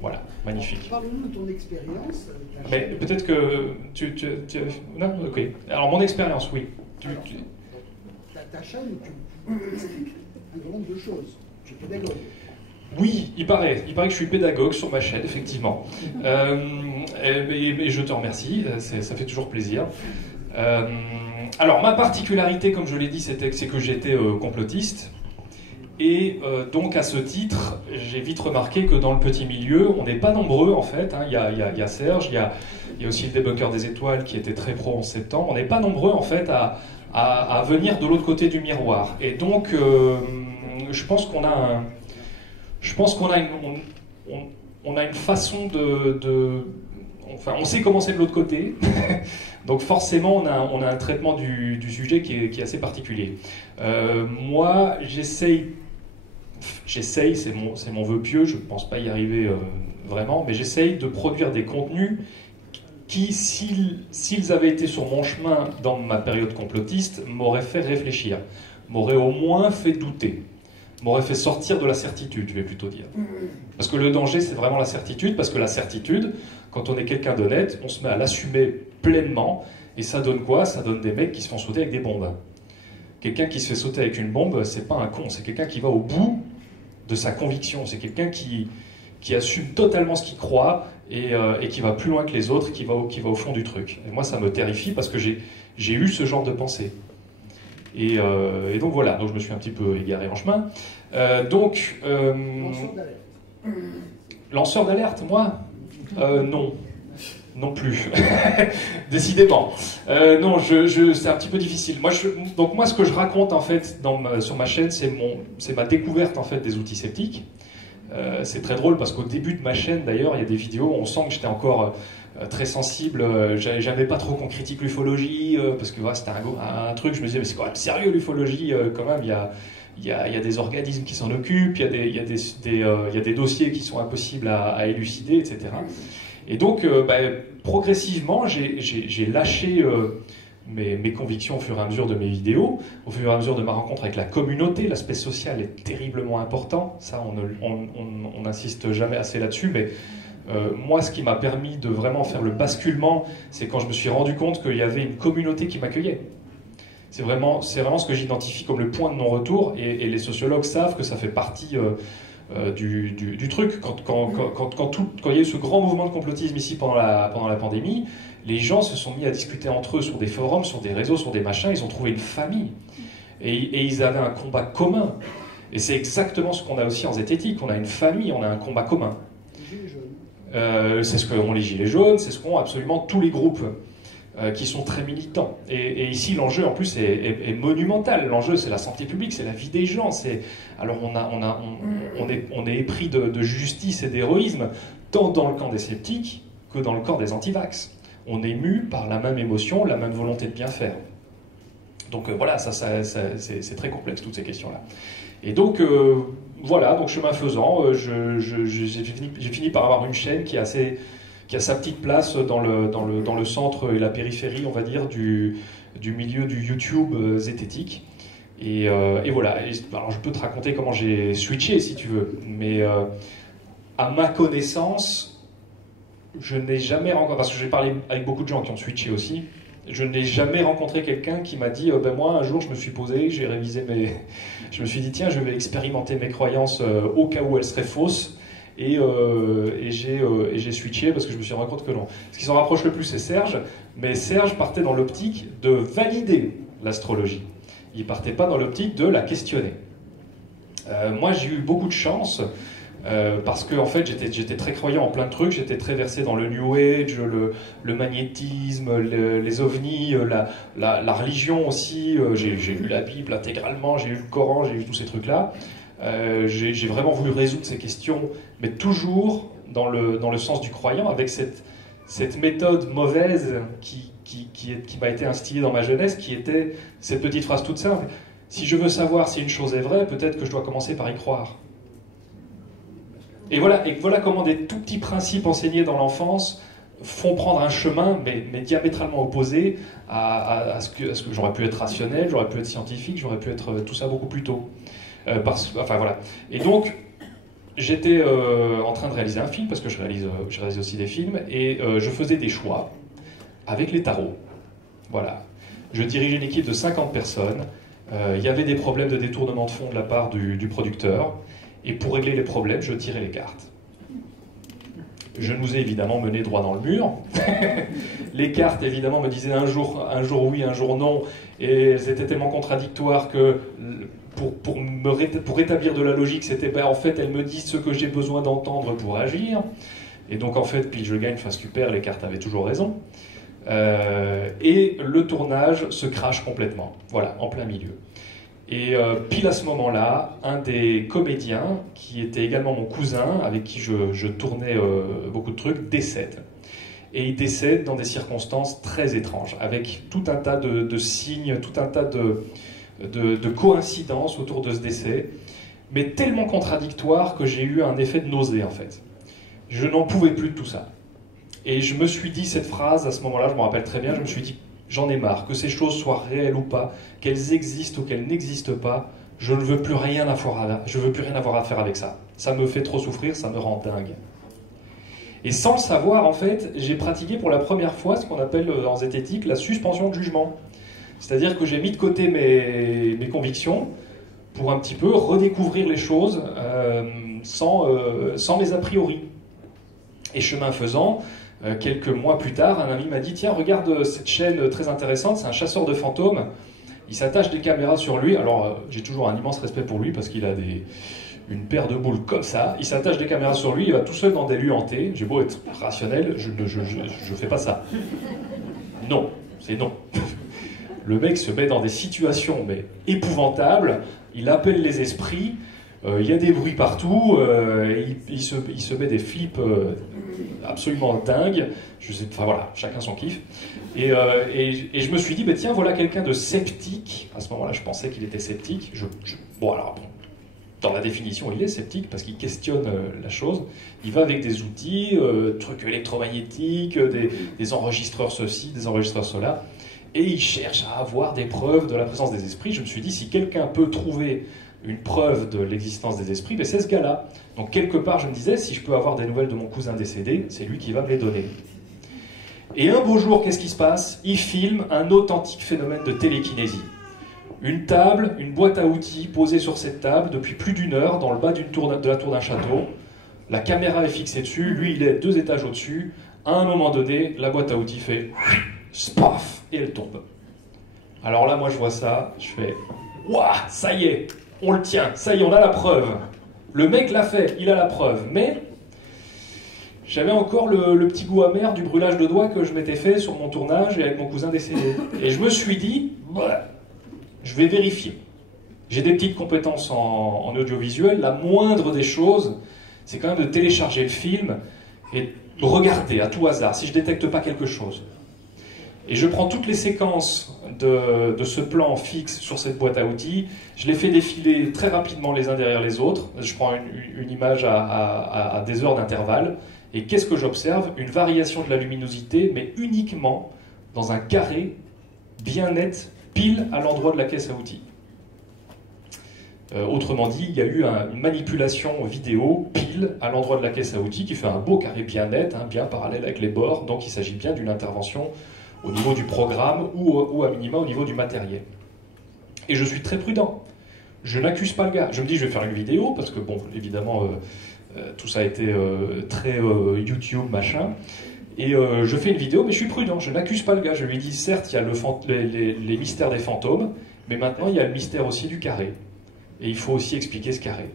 Voilà, magnifique. Parle-nous de ton expérience. Mais peut-être que non, ok. Alors mon expérience, oui. Ta chaîne, tu expliques un grand nombre de choses. Tu es pédagogue. Oui, il paraît que je suis pédagogue sur ma chaîne, effectivement. Et je te remercie, ça fait toujours plaisir. Alors ma particularité, comme je l'ai dit, c'est que j'étais complotiste. Et donc à ce titre, j'ai vite remarqué que dans le petit milieu, on n'est pas nombreux en fait. Hein. Il y a Serge, il y a aussi le débunker des étoiles qui était très pro en septembre. On n'est pas nombreux en fait à venir de l'autre côté du miroir. Et donc je pense qu'on a une façon enfin, on sait comment c'est de l'autre côté. Donc forcément, on a un traitement du sujet qui est assez particulier. Moi, j'essaye, c'est mon vœu pieux, je ne pense pas y arriver vraiment, mais j'essaye de produire des contenus qui, s'ils avaient été sur mon chemin dans ma période complotiste, m'auraient fait réfléchir, m'auraient au moins fait douter, m'auraient fait sortir de la certitude, je vais plutôt dire. Parce que le danger, c'est vraiment la certitude, parce que la certitude, quand on est quelqu'un d'honnête, on se met à l'assumer pleinement, et ça donne quoi ? Ça donne des mecs qui se font sauter avec des bombes. Quelqu'un qui se fait sauter avec une bombe, c'est pas un con, c'est quelqu'un qui va au bout de sa conviction, c'est quelqu'un qui assume totalement ce qu'il croit et qui va plus loin que les autres, qui va au fond du truc. Et moi, ça me terrifie parce que j'ai eu ce genre de pensée. Et donc voilà, donc je me suis un petit peu égaré en chemin. Lanceur d'alerte. Lanceur d'alerte, moi non. Non plus. Décidément. Non, c'est un petit peu difficile. Donc moi, ce que je raconte en fait sur ma chaîne, c'est ma découverte en fait des outils sceptiques. C'est très drôle parce qu'au début de ma chaîne, d'ailleurs, il y a des vidéos où on sent que j'étais encore très sensible. J'aimais pas trop qu'on critique l'ufologie parce que voilà, c'était un truc. Je me disais, mais c'est quand même sérieux l'ufologie quand même. Il y a des organismes qui s'en occupent. Il y a des dossiers qui sont impossibles à élucider, etc. Et donc, progressivement, j'ai lâché mes convictions au fur et à mesure de mes vidéos, au fur et à mesure de ma rencontre avec la communauté. L'aspect social est terriblement important. Ça, on n'insiste jamais assez là-dessus. Mais moi, ce qui m'a permis de vraiment faire le basculement, c'est quand je me suis rendu compte qu'il y avait une communauté qui m'accueillait. C'est vraiment ce que j'identifie comme le point de non-retour. Et les sociologues savent que ça fait partie... du truc. Quand il y a eu ce grand mouvement de complotisme ici pendant la pandémie, les gens se sont mis à discuter entre eux sur des forums, sur des réseaux, sur des machins, ils ont trouvé une famille. Et ils avaient un combat commun. Et c'est exactement ce qu'on a aussi en zététique. On a une famille, on a un combat commun. C'est ce qu'ont les Gilets jaunes, c'est ce qu'ont absolument tous les groupes qui sont très militants. Et ici, l'enjeu, en plus, est monumental. L'enjeu, c'est la santé publique, c'est la vie des gens. Alors, on est épris de justice et d'héroïsme, tant dans le camp des sceptiques que dans le camp des antivax. On est mu par la même émotion, la même volonté de bien faire. Donc voilà, c'est très complexe, toutes ces questions-là. Et donc, voilà, donc chemin faisant, j'ai fini par avoir une chaîne qui a sa petite place dans le centre et la périphérie, on va dire, du milieu du YouTube zététique. Et voilà. Alors je peux te raconter comment j'ai switché, si tu veux. Mais à ma connaissance, je n'ai jamais rencontré, parce que j'ai parlé avec beaucoup de gens qui ont switché aussi, je n'ai jamais rencontré quelqu'un qui m'a dit moi, un jour, je me suis posé, j'ai révisé je me suis dit, tiens, je vais expérimenter mes croyances au cas où elles seraient fausses. Et j'ai switché parce que je me suis rendu compte que non. Ce qui s'en rapproche le plus, c'est Serge, mais Serge partait dans l'optique de valider l'astrologie. Il partait pas dans l'optique de la questionner. Moi, j'ai eu beaucoup de chance parce que en fait, j'étais très croyant en plein de trucs. J'étais très versé dans le New Age, le magnétisme, les ovnis, la religion aussi. J'ai lu la Bible intégralement, j'ai lu le Coran, j'ai lu tous ces trucs-là. J'ai vraiment voulu résoudre ces questions, mais toujours dans le sens du croyant, avec cette méthode mauvaise qui m'a été instillée dans ma jeunesse, qui était cette petite phrase toute simple. Si je veux savoir si une chose est vraie, peut-être que je dois commencer par y croire. Et voilà comment des tout petits principes enseignés dans l'enfance font prendre un chemin, mais diamétralement opposé à ce que j'aurais pu être rationnel, j'aurais pu être scientifique, j'aurais pu être tout ça beaucoup plus tôt. Enfin voilà. Et donc, j'étais en train de réaliser un film, parce que je réalise aussi des films, et je faisais des choix avec les tarots. Voilà. Je dirigeais une équipe de 50 personnes. Il y avait des problèmes de détournement de fonds de la part du producteur, et pour régler les problèmes, je tirais les cartes. Je nous ai évidemment mené droit dans le mur. Les cartes, évidemment, me disaient un jour oui, un jour non, et elles étaient tellement contradictoires que pour rétablir de la logique, c'était en fait, elles me disent ce que j'ai besoin d'entendre pour agir. Et donc en fait, pile je gagne, face tu perds, les cartes avaient toujours raison. Et le tournage se crache complètement, voilà, en plein milieu. Et pile à ce moment-là, un des comédiens, qui était également mon cousin, avec qui je tournais beaucoup de trucs, décède. Et il décède dans des circonstances très étranges, avec tout un tas de signes, tout un tas de coïncidences autour de ce décès, mais tellement contradictoires que j'ai eu un effet de nausée, en fait. Je n'en pouvais plus de tout ça. Et je me suis dit cette phrase, à ce moment-là, je me rappelle très bien, je me suis dit, j'en ai marre, que ces choses soient réelles ou pas, qu'elles existent ou qu'elles n'existent pas, je ne veux plus rien avoir à faire avec ça. Ça me fait trop souffrir, ça me rend dingue. Et sans le savoir, en fait, j'ai pratiqué pour la première fois ce qu'on appelle en zététique la suspension de jugement. C'est-à-dire que j'ai mis de côté mes convictions pour un petit peu redécouvrir les choses sans mes a priori. Et chemin faisant, quelques mois plus tard, un ami m'a dit « Tiens, regarde cette chaîne très intéressante, c'est un chasseur de fantômes. Il s'attache des caméras sur lui. » Alors, j'ai toujours un immense respect pour lui parce qu'il a une paire de boules comme ça. Il s'attache des caméras sur lui, il va tout seul dans des lieux hantés. J'ai beau être rationnel, je fais pas ça. Non, c'est non. Le mec se met dans des situations mais épouvantables, il appelle les esprits, il y a des bruits partout, il se met des flips absolument dingues. Enfin voilà, chacun son kiff. Et je me suis dit, bah, tiens, voilà quelqu'un de sceptique. À ce moment-là, je pensais qu'il était sceptique. Bon, dans la définition, il est sceptique parce qu'il questionne la chose. Il va avec des outils, trucs électromagnétiques, des enregistreurs ceci, des enregistreurs cela. Et il cherche à avoir des preuves de la présence des esprits. Je me suis dit, si quelqu'un peut trouver une preuve de l'existence des esprits, ben c'est ce gars-là. Donc quelque part, je me disais, si je peux avoir des nouvelles de mon cousin décédé, c'est lui qui va me les donner. Et un beau jour, qu'est-ce qui se passe? Il filme un authentique phénomène de télékinésie. Une table, une boîte à outils posée sur cette table depuis plus d'1 heure dans le bas de la tour d'un château. La caméra est fixée dessus, lui il est 2 étages au-dessus. À un moment donné, la boîte à outils fait spaf et elle tombe. Alors là, moi je vois ça, je fais waouh, ça y est, on le tient, ça y est, on a la preuve. Le mec l'a fait, il a la preuve, mais j'avais encore le petit goût amer du brûlage de doigts que je m'étais fait sur mon tournage et avec mon cousin décédé. Et je me suis dit, voilà, je vais vérifier. J'ai des petites compétences en audiovisuel, la moindre des choses, c'est quand même de télécharger le film et de regarder à tout hasard, si je détecte pas quelque chose. Et je prends toutes les séquences de ce plan fixe sur cette boîte à outils, je les fais défiler très rapidement les uns derrière les autres, je prends une image à des heures d'intervalle, et qu'est-ce que j'observe? Une variation de la luminosité, mais uniquement dans un carré bien net, pile à l'endroit de la caisse à outils. Autrement dit, il y a eu une manipulation vidéo pile à l'endroit de la caisse à outils qui fait un beau carré bien net, hein, bien parallèle avec les bords, donc il s'agit bien d'une intervention au niveau du programme ou à minima au niveau du matériel. Et je suis très prudent. Je n'accuse pas le gars. Je me dis, je vais faire une vidéo, parce que, bon, évidemment, tout ça a été très YouTube, machin. Et je fais une vidéo, mais je suis prudent. Je n'accuse pas le gars. Je lui dis, certes, il y a les mystères des fantômes, Mais maintenant, il y a le mystère aussi du carré. Et il faut aussi expliquer ce carré.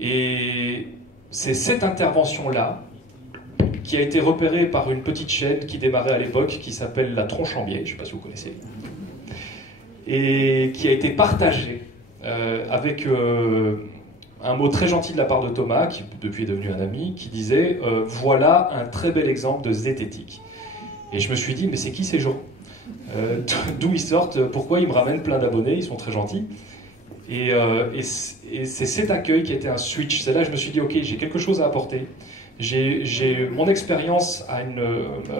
Et c'est cette intervention-là qui a été repérée par une petite chaîne qui démarrait à l'époque, qui s'appelle La Tronchambier, je ne sais pas si vous connaissez, et qui a été partagée avec un mot très gentil de la part de Thomas, qui depuis est devenu un ami, qui disait « Voilà un très bel exemple de zététique ». Et je me suis dit « Mais c'est qui ces gens ? D'où ils sortent? Pourquoi ils me ramènent plein d'abonnés? Ils sont très gentils. » Et c'est cet accueil qui a été un switch. C'est là que je me suis dit « Ok, j'ai quelque chose à apporter. Mon expérience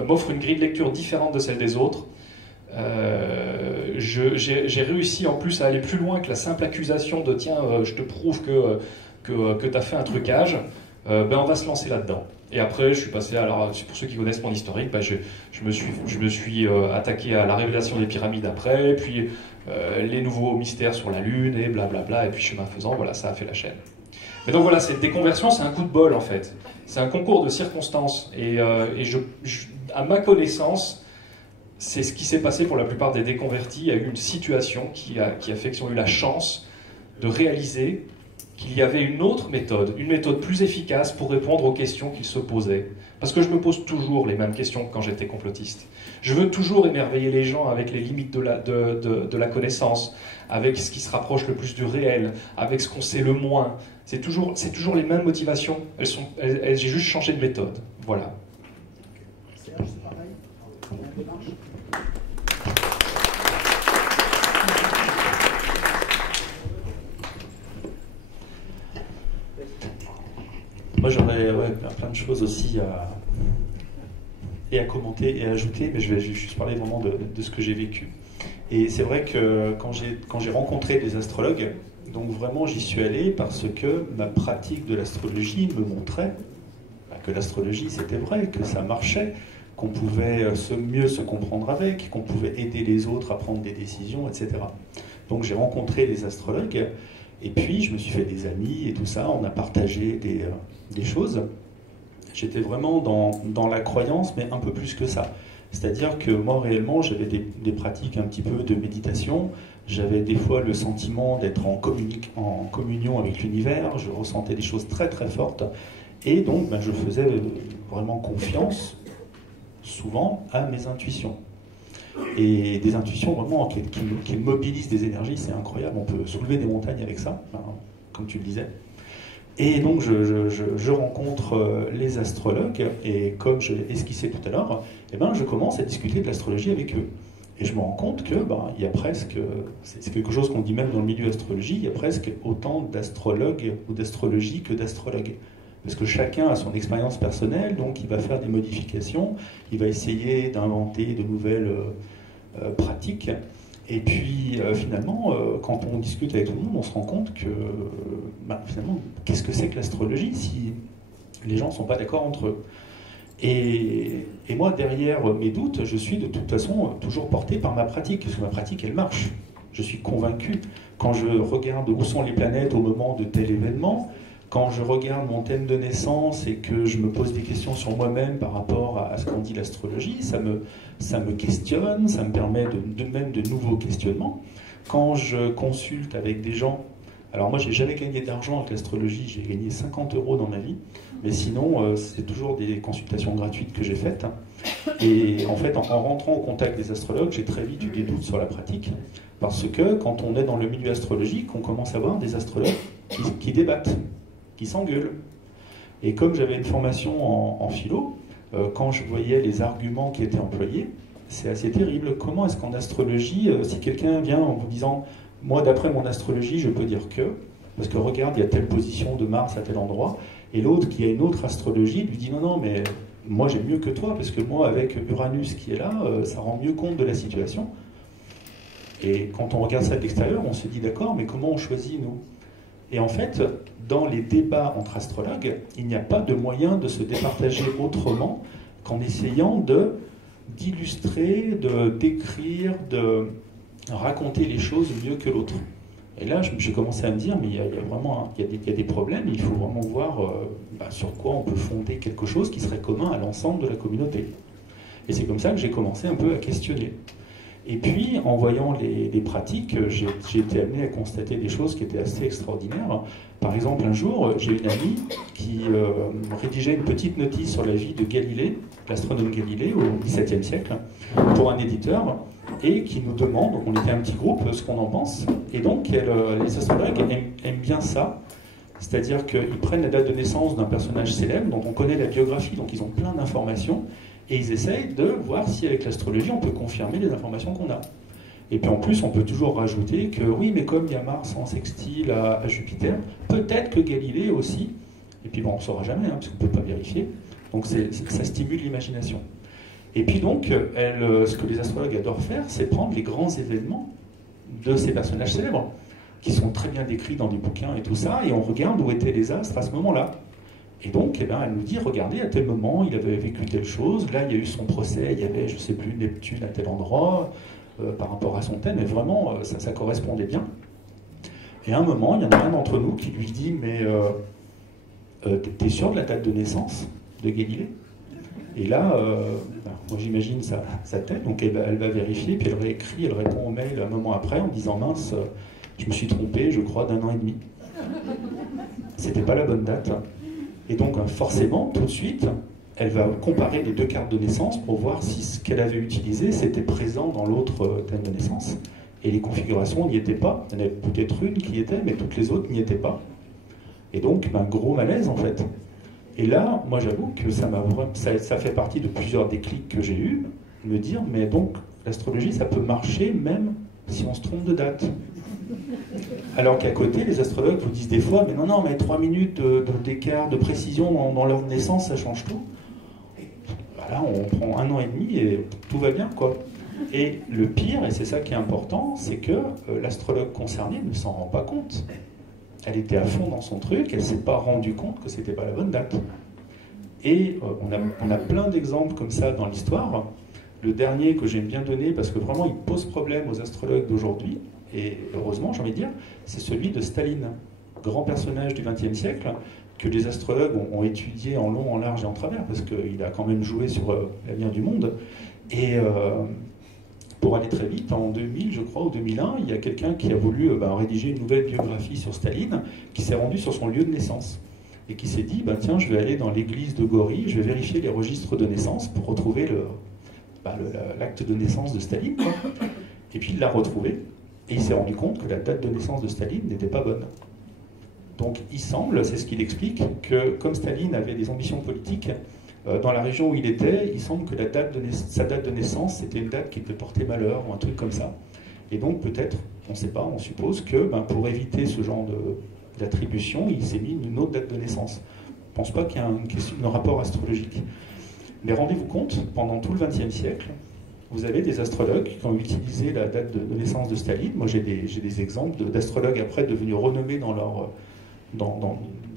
m'offre une grille de lecture différente de celle des autres. J'ai réussi en plus à aller plus loin que la simple accusation de tiens, je te prouve que tu as fait un trucage, ben on va se lancer là-dedans. Et après, je suis passé, alors pour ceux qui connaissent mon historique, ben je me suis attaqué à la révélation des pyramides après, puis les nouveaux mystères sur la Lune, et blablabla, et puis chemin faisant, voilà, ça a fait la chaîne. Mais donc voilà, cette déconversion, c'est un coup de bol en fait. C'est un concours de circonstances. Et à ma connaissance, c'est ce qui s'est passé pour la plupart des déconvertis. Il y a eu une situation qui a fait qu'ils ont eu la chance de réaliser qu'il y avait une autre méthode, une méthode plus efficace pour répondre aux questions qu'ils se posaient. Parce que je me pose toujours les mêmes questions que quand j'étais complotiste. Je veux toujours émerveiller les gens avec les limites de la connaissance, avec ce qui se rapproche le plus du réel, avec ce qu'on sait le moins. C'est toujours les mêmes motivations. J'ai juste changé de méthode. Voilà. Serge, c'est pareil. La démarche. Moi, j'aurais plein de choses aussi à commenter et à ajouter, mais je vais juste parler vraiment de ce que j'ai vécu. Et c'est vrai que quand j'ai rencontré des astrologues, donc vraiment j'y suis allé parce que ma pratique de l'astrologie me montrait que l'astrologie c'était vrai, que ça marchait, qu'on pouvait mieux se comprendre avec, qu'on pouvait aider les autres à prendre des décisions, etc. Donc j'ai rencontré des astrologues, et puis je me suis fait des amis et tout ça, on a partagé des choses. J'étais vraiment dans la croyance, mais un peu plus que ça. C'est-à-dire que moi, réellement, j'avais des pratiques un petit peu de méditation. J'avais des fois le sentiment d'être en communion avec l'univers. Je ressentais des choses très très fortes. Et donc, je faisais vraiment confiance, souvent, à mes intuitions. Et des intuitions vraiment qui mobilisent des énergies, c'est incroyable. On peut soulever des montagnes avec ça, comme tu le disais. Et donc, je rencontre les astrologues, et comme je l'ai esquissé tout à l'heure, je commence à discuter de l'astrologie avec eux. Et je me rends compte que, il y a presque, c'est quelque chose qu'on dit même dans le milieu astrologie, il y a presque autant d'astrologues ou d'astrologie que d'astrologues. Parce que chacun a son expérience personnelle, donc il va faire des modifications, il va essayer d'inventer de nouvelles pratiques. Et puis finalement, quand on discute avec tout le monde, on se rend compte que finalement, qu'est-ce que c'est que l'astrologie si les gens ne sont pas d'accord entre eux? Et moi, derrière mes doutes, je suis de toute façon toujours porté par ma pratique, parce que ma pratique, elle marche. Je suis convaincu. Quand je regarde où sont les planètes au moment de tel événement, quand je regarde mon thème de naissance et que je me pose des questions sur moi-même par rapport à ce qu'en dit l'astrologie, ça me questionne, ça me permet même de nouveaux questionnements. Quand je consulte avec des gens, alors moi j'ai jamais gagné d'argent avec l'astrologie, j'ai gagné 50 € dans ma vie, mais sinon c'est toujours des consultations gratuites que j'ai faites. Et en fait, en rentrant au contact des astrologues, j'ai très vite eu des doutes sur la pratique, parce que quand on est dans le milieu astrologique, on commence à voir des astrologues qui débattent, qui s'engueulent. Et comme j'avais une formation en philo, quand je voyais les arguments qui étaient employés, c'est assez terrible. Comment est-ce qu'en astrologie, si quelqu'un vient en vous disant « moi, d'après mon astrologie, je peux dire que… » parce que regarde, il y a telle position de Mars à tel endroit, et l'autre qui a une autre astrologie lui dit « non, non, mais moi j'ai mieux que toi, parce que moi, avec Uranus qui est là, ça rend mieux compte de la situation. » Et quand on regarde ça de l'extérieur, on se dit « d'accord, mais comment on choisit, nous ?» Et en fait, dans les débats entre astrologues, il n'y a pas de moyen de se départager autrement qu'en essayant d'illustrer, de décrire, de raconter les choses mieux que l'autre. Et là, j'ai commencé à me dire, mais il y a des problèmes, il faut vraiment voir sur quoi on peut fonder quelque chose qui serait commun à l'ensemble de la communauté. Et c'est comme ça que j'ai commencé un peu à questionner. Et puis, en voyant les pratiques, j'ai été amené à constater des choses qui étaient assez extraordinaires. Par exemple, un jour, j'ai une amie qui rédigeait une petite notice sur la vie de Galilée, l'astronome Galilée, au XVIIe siècle, pour un éditeur, et qui nous demande, on était un petit groupe, ce qu'on en pense. Et donc, les astrologues aiment bien ça. C'est-à-dire qu'ils prennent la date de naissance d'un personnage célèbre, dont on connaît la biographie, donc ils ont plein d'informations, et ils essayent de voir si avec l'astrologie on peut confirmer les informations qu'on a. Et puis en plus, on peut toujours rajouter que oui, mais comme il y a Mars en sextile à Jupiter, peut-être que Galilée aussi, et puis bon, on ne saura jamais, parce qu'on ne peut pas vérifier, donc ça stimule l'imagination. Et puis donc, ce que les astrologues adorent faire, c'est prendre les grands événements de ces personnages célèbres, qui sont très bien décrits dans des bouquins et tout ça, et on regarde où étaient les astres à ce moment-là. Et donc, elle nous dit, regardez, à tel moment, il avait vécu telle chose, là, il y a eu son procès, il y avait, je ne sais plus, Neptune à tel endroit, par rapport à son thème, et vraiment, ça correspondait bien. Et à un moment, il y en a un d'entre nous qui lui dit, mais t'es sûr de la date de naissance de Galilée? Et là, moi j'imagine sa tête, donc elle va vérifier, puis elle réécrit, elle répond au mail un moment après en disant, mince, je me suis trompé, je crois, d'1 an et demi. C'était pas la bonne date. Et donc, forcément, tout de suite, elle va comparer les 2 cartes de naissance pour voir si ce qu'elle avait utilisé, c'était présent dans l'autre thème de naissance. Et les configurations n'y étaient pas. Il y en avait peut-être une qui y était, mais toutes les autres n'y étaient pas. Et donc, gros malaise, en fait. Et là, moi, j'avoue que ça fait partie de plusieurs déclics que j'ai eus, me dire, mais donc, l'astrologie, ça peut marcher même si on se trompe de date. Alors qu'à côté, les astrologues vous disent des fois, mais non, mais 3 minutes d'écart, de précision dans l'heure de naissance, ça change tout. Voilà, on prend 1 an et demi et tout va bien, quoi. Et le pire, et c'est ça qui est important, c'est que l'astrologue concerné ne s'en rend pas compte. Elle était à fond dans son truc, elle ne s'est pas rendue compte que c'était pas la bonne date. Et on a plein d'exemples comme ça dans l'histoire. Le dernier que j'aime bien donner, parce que vraiment il pose problème aux astrologues d'aujourd'hui, et heureusement, j'ai envie de dire, c'est celui de Staline, grand personnage du XXe siècle, que les astrologues ont étudié en long, en large et en travers, parce qu'il a quand même joué sur l'avenir du monde. Et pour aller très vite, en 2000, je crois, ou 2001, il y a quelqu'un qui a voulu rédiger une nouvelle biographie sur Staline, qui s'est rendu sur son lieu de naissance, et qui s'est dit, tiens, je vais aller dans l'église de Gori, je vais vérifier les registres de naissance pour retrouver l'acte de naissance de Staline, quoi. Et puis il l'a retrouvé. Et il s'est rendu compte que la date de naissance de Staline n'était pas bonne. Donc il semble, c'est ce qu'il explique, que comme Staline avait des ambitions politiques, dans la région où il était, il semble que sa date de naissance, c'était une date qui peut porter malheur, ou un truc comme ça. Et donc peut-être, on ne sait pas, on suppose que pour éviter ce genre d'attribution, il s'est mis une autre date de naissance. Je ne pense pas qu'il y ait une question de rapport astrologique. Mais rendez-vous compte, pendant tout le XXe siècle, vous avez des astrologues qui ont utilisé la date de naissance de Staline. Moi, j'ai des exemples d'astrologues après devenus renommés dans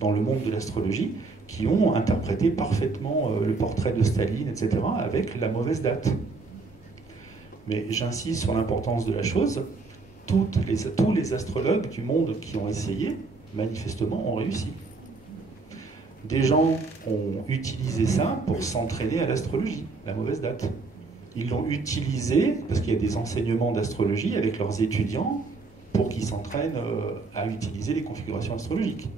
le monde de l'astrologie, qui ont interprété parfaitement le portrait de Staline, etc., avec la mauvaise date. Mais j'insiste sur l'importance de la chose. Tous les astrologues du monde qui ont essayé, manifestement, ont réussi. Des gens ont utilisé ça pour s'entraîner à l'astrologie, la mauvaise date. Ils l'ont utilisé parce qu'il y a des enseignements d'astrologie avec leurs étudiants pour qu'ils s'entraînent à utiliser les configurations astrologiques.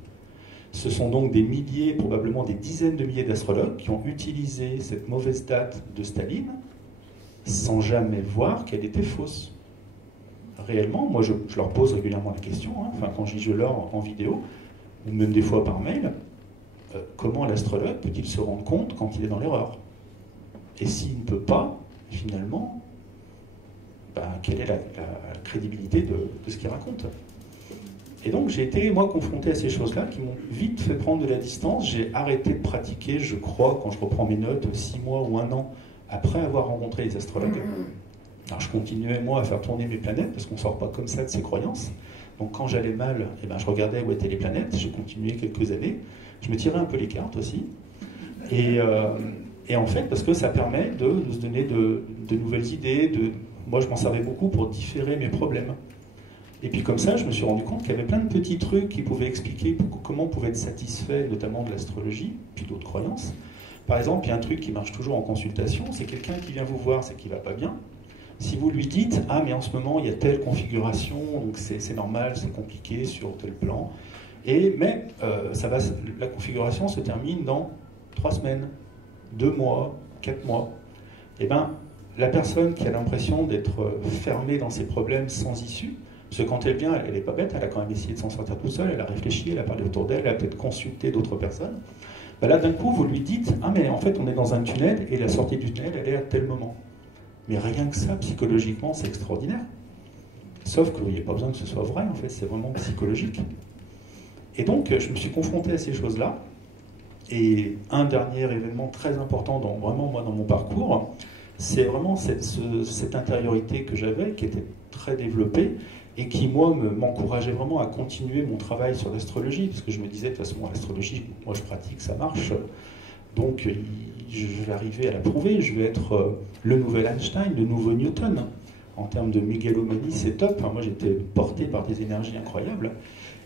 Ce sont donc des milliers, probablement des dizaines de milliers d'astrologues qui ont utilisé cette mauvaise date de Staline sans jamais voir qu'elle était fausse. Réellement, moi je leur pose régulièrement la question, quand je leur en vidéo, ou même des fois par mail, comment l'astrologue peut-il se rendre compte quand il est dans l'erreur? Et s'il ne peut pas, finalement, quelle est la crédibilité de ce qu'il raconte? Et donc j'ai été, moi, confronté à ces choses-là qui m'ont vite fait prendre de la distance. J'ai arrêté de pratiquer, je crois, quand je reprends mes notes, 6 mois ou 1 an après avoir rencontré les astrologues. Alors je continuais, moi, à faire tourner mes planètes, parce qu'on ne sort pas comme ça de ses croyances. Donc quand j'allais mal, je regardais où étaient les planètes, j'ai continué quelques années. Je me tirais un peu les cartes aussi. Et en fait, parce que ça permet de se donner de nouvelles idées. Moi, je m'en servais beaucoup pour différer mes problèmes. Et puis comme ça, je me suis rendu compte qu'il y avait plein de petits trucs qui pouvaient expliquer comment on pouvait être satisfait, notamment de l'astrologie, puis d'autres croyances. Par exemple, il y a un truc qui marche toujours en consultation, c'est quelqu'un qui vient vous voir, c'est qu'il ne va pas bien. Si vous lui dites « Ah, mais en ce moment, il y a telle configuration, donc c'est normal, c'est compliqué sur tel plan. » Mais la configuration se termine dans 3 semaines, 2 mois, 4 mois. Eh bien, la personne qui a l'impression d'être fermée dans ses problèmes sans issue, parce que quand elle vient, elle n'est pas bête, elle a quand même essayé de s'en sortir toute seule, elle a réfléchi, elle a parlé autour d'elle, elle a peut-être consulté d'autres personnes. Ben là, d'un coup, vous lui dites « Ah, mais en fait, on est dans un tunnel, et la sortie du tunnel, elle est à tel moment. » Mais rien que ça, psychologiquement, c'est extraordinaire. Sauf qu'il n'y a pas besoin que ce soit vrai, en fait, c'est vraiment psychologique. Et donc, je me suis confronté à ces choses-là. Et un dernier événement très important dans mon parcours, c'est vraiment cette intériorité que j'avais, qui était très développée, et qui, moi, m'encourageait vraiment à continuer mon travail sur l'astrologie, parce que je me disais, de toute façon, l'astrologie, moi je pratique, ça marche. Donc, je vais arriver à la prouver, je vais être le nouvel Einstein, le nouveau Newton. En termes de mégalomanie, c'est top. Moi, j'étais porté par des énergies incroyables.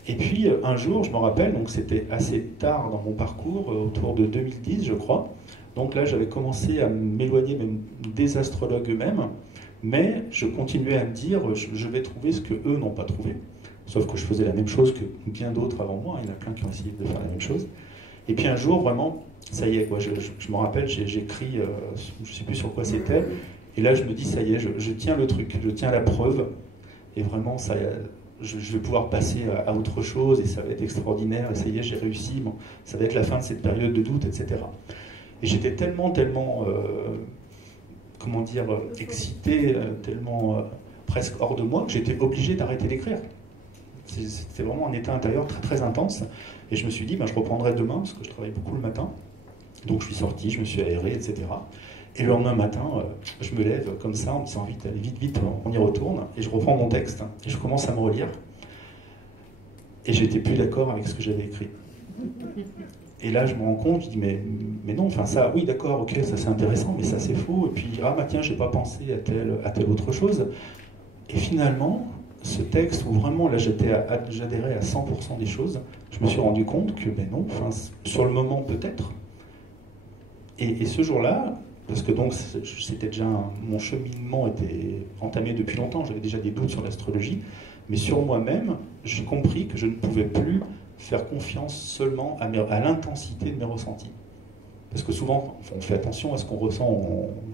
Et puis, un jour, je me rappelle, donc c'était assez tard dans mon parcours, autour de 2010, je crois. Donc là, j'avais commencé à m'éloigner même des astrologues eux-mêmes, mais je continuais à me dire, je vais trouver ce qu'eux n'ont pas trouvé. Sauf que je faisais la même chose que bien d'autres avant moi. Il y en a plein qui ont essayé de faire la même chose. Et puis un jour, vraiment, ça y est, quoi, je me rappelle, j'écris, je ne sais plus sur quoi c'était, et là je me dis, ça y est, je tiens le truc, je tiens la preuve, et vraiment, je vais pouvoir passer à autre chose, et ça va être extraordinaire, et ça y est, j'ai réussi, bon, ça va être la fin de cette période de doute, etc. Et j'étais tellement, comment dire, excité, tellement presque hors de moi, que j'étais obligé d'arrêter d'écrire. C'était vraiment un état intérieur très très intense. Et je me suis dit, je reprendrai demain, parce que je travaille beaucoup le matin. Donc je suis sorti, je me suis aéré, etc. Et le lendemain matin, je me lève comme ça, en me disant vite, allez, vite, on y retourne. Et je reprends mon texte, et je commence à me relire. Et j'étais plus d'accord avec ce que j'avais écrit. Et là, je me rends compte, je dis, mais non, enfin ça, oui, d'accord, ok, ça c'est intéressant, mais ça c'est faux. Et puis, tiens, j'ai pas pensé à telle autre chose. Et finalement, ce texte où vraiment, là, j'adhérais à 100% des choses, je me suis rendu compte que, non, enfin, sur le moment, peut-être. Et ce jour-là, parce que donc, c'était déjà mon cheminement était entamé depuis longtemps, j'avais déjà des doutes sur l'astrologie, mais sur moi-même, j'ai compris que je ne pouvais plus faire confiance seulement à l'intensité de mes ressentis. Parce que souvent, on fait attention à ce qu'on ressent,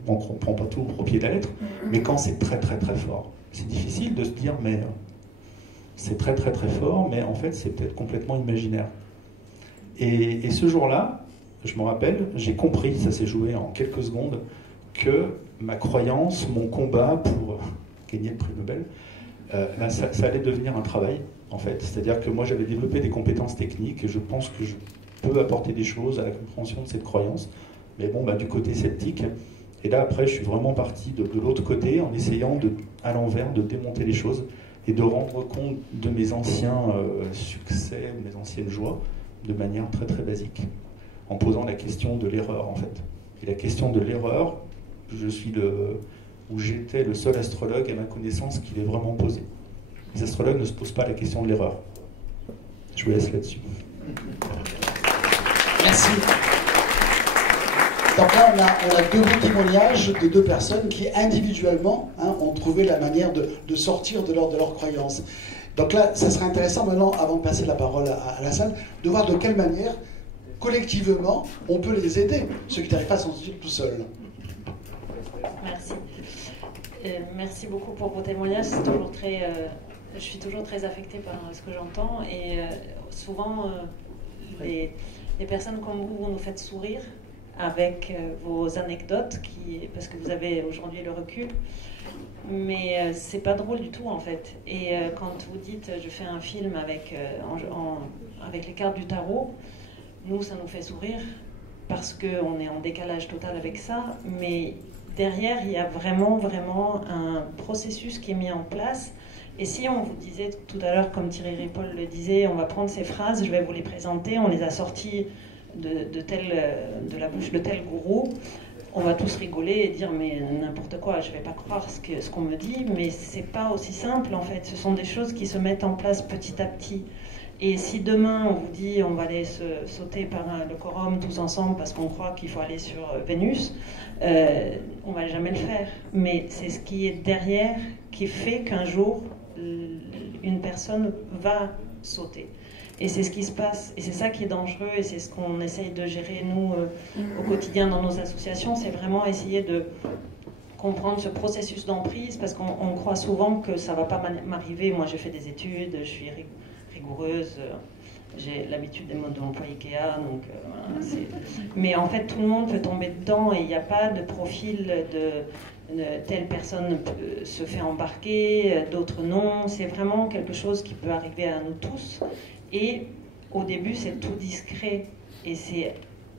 on ne prend pas tout au pied de la lettre, mais quand c'est très très très fort, c'est difficile de se dire, mais c'est très très très fort, mais en fait c'est peut-être complètement imaginaire. Et ce jour-là, je me rappelle, j'ai compris, ça s'est joué en quelques secondes, que ma croyance, mon combat pour gagner le prix Nobel, ça allait devenir un travail, en fait. C'est-à-dire que moi, j'avais développé des compétences techniques et je pense que je peux apporter des choses à la compréhension de cette croyance. Mais bon, du côté sceptique. Et là, après, je suis vraiment parti de l'autre côté en essayant, à l'envers, de démonter les choses et de rendre compte de mes anciens succès, mes anciennes joies, de manière très, très basique. En posant la question de l'erreur, en fait. Et la question de l'erreur, j'étais le seul astrologue à ma connaissance qui l'ait vraiment posée. Les astrologues ne se posent pas la question de l'erreur. Je vous laisse là-dessus. Merci. Donc là, on a deux bons témoignages de deux personnes qui, individuellement, ont trouvé la manière de sortir de leur croyance. Donc là, ça serait intéressant maintenant, avant de passer la parole à la salle, de voir de quelle manière, collectivement, on peut les aider, ceux qui n'arrivent pas à s'en sortir tout seuls. Merci. Merci beaucoup pour vos témoignages. Je suis toujours très affectée par ce que j'entends. Et souvent, les personnes comme vous nous faites sourire avec vos anecdotes, parce que vous avez aujourd'hui le recul. Mais c'est pas drôle du tout, en fait. Et quand vous dites « je fais un film avec les cartes du tarot », nous, ça nous fait sourire parce qu'on est en décalage total avec ça. Mais derrière, il y a vraiment, vraiment un processus qui est mis en place. Et si on vous disait tout à l'heure, comme Thierry Ripoll le disait, on va prendre ces phrases, je vais vous les présenter, on les a sorties de la bouche de tel gourou, on va tous rigoler et dire mais n'importe quoi, je ne vais pas croire ce qu'on me dit, mais c'est pas aussi simple en fait. Ce sont des choses qui se mettent en place petit à petit. Et si demain on vous dit on va aller sauter par le quorum tous ensemble parce qu'on croit qu'il faut aller sur Vénus, on va jamais le faire. Mais c'est ce qui est derrière qui fait qu'un jour une personne va sauter. Et c'est ce qui se passe, et c'est ça qui est dangereux, et c'est ce qu'on essaye de gérer nous au quotidien dans nos associations, c'est vraiment essayer de comprendre ce processus d'emprise, parce qu'on croit souvent que ça ne va pas m'arriver. Moi j'ai fait des études, je suis rigoureuse, j'ai l'habitude des modes d'emploi Ikea, donc voilà, mais en fait tout le monde peut tomber dedans, et il n'y a pas de profil de telle personne se fait embarquer, d'autres non, c'est vraiment quelque chose qui peut arriver à nous tous, et au début c'est tout discret, et c'est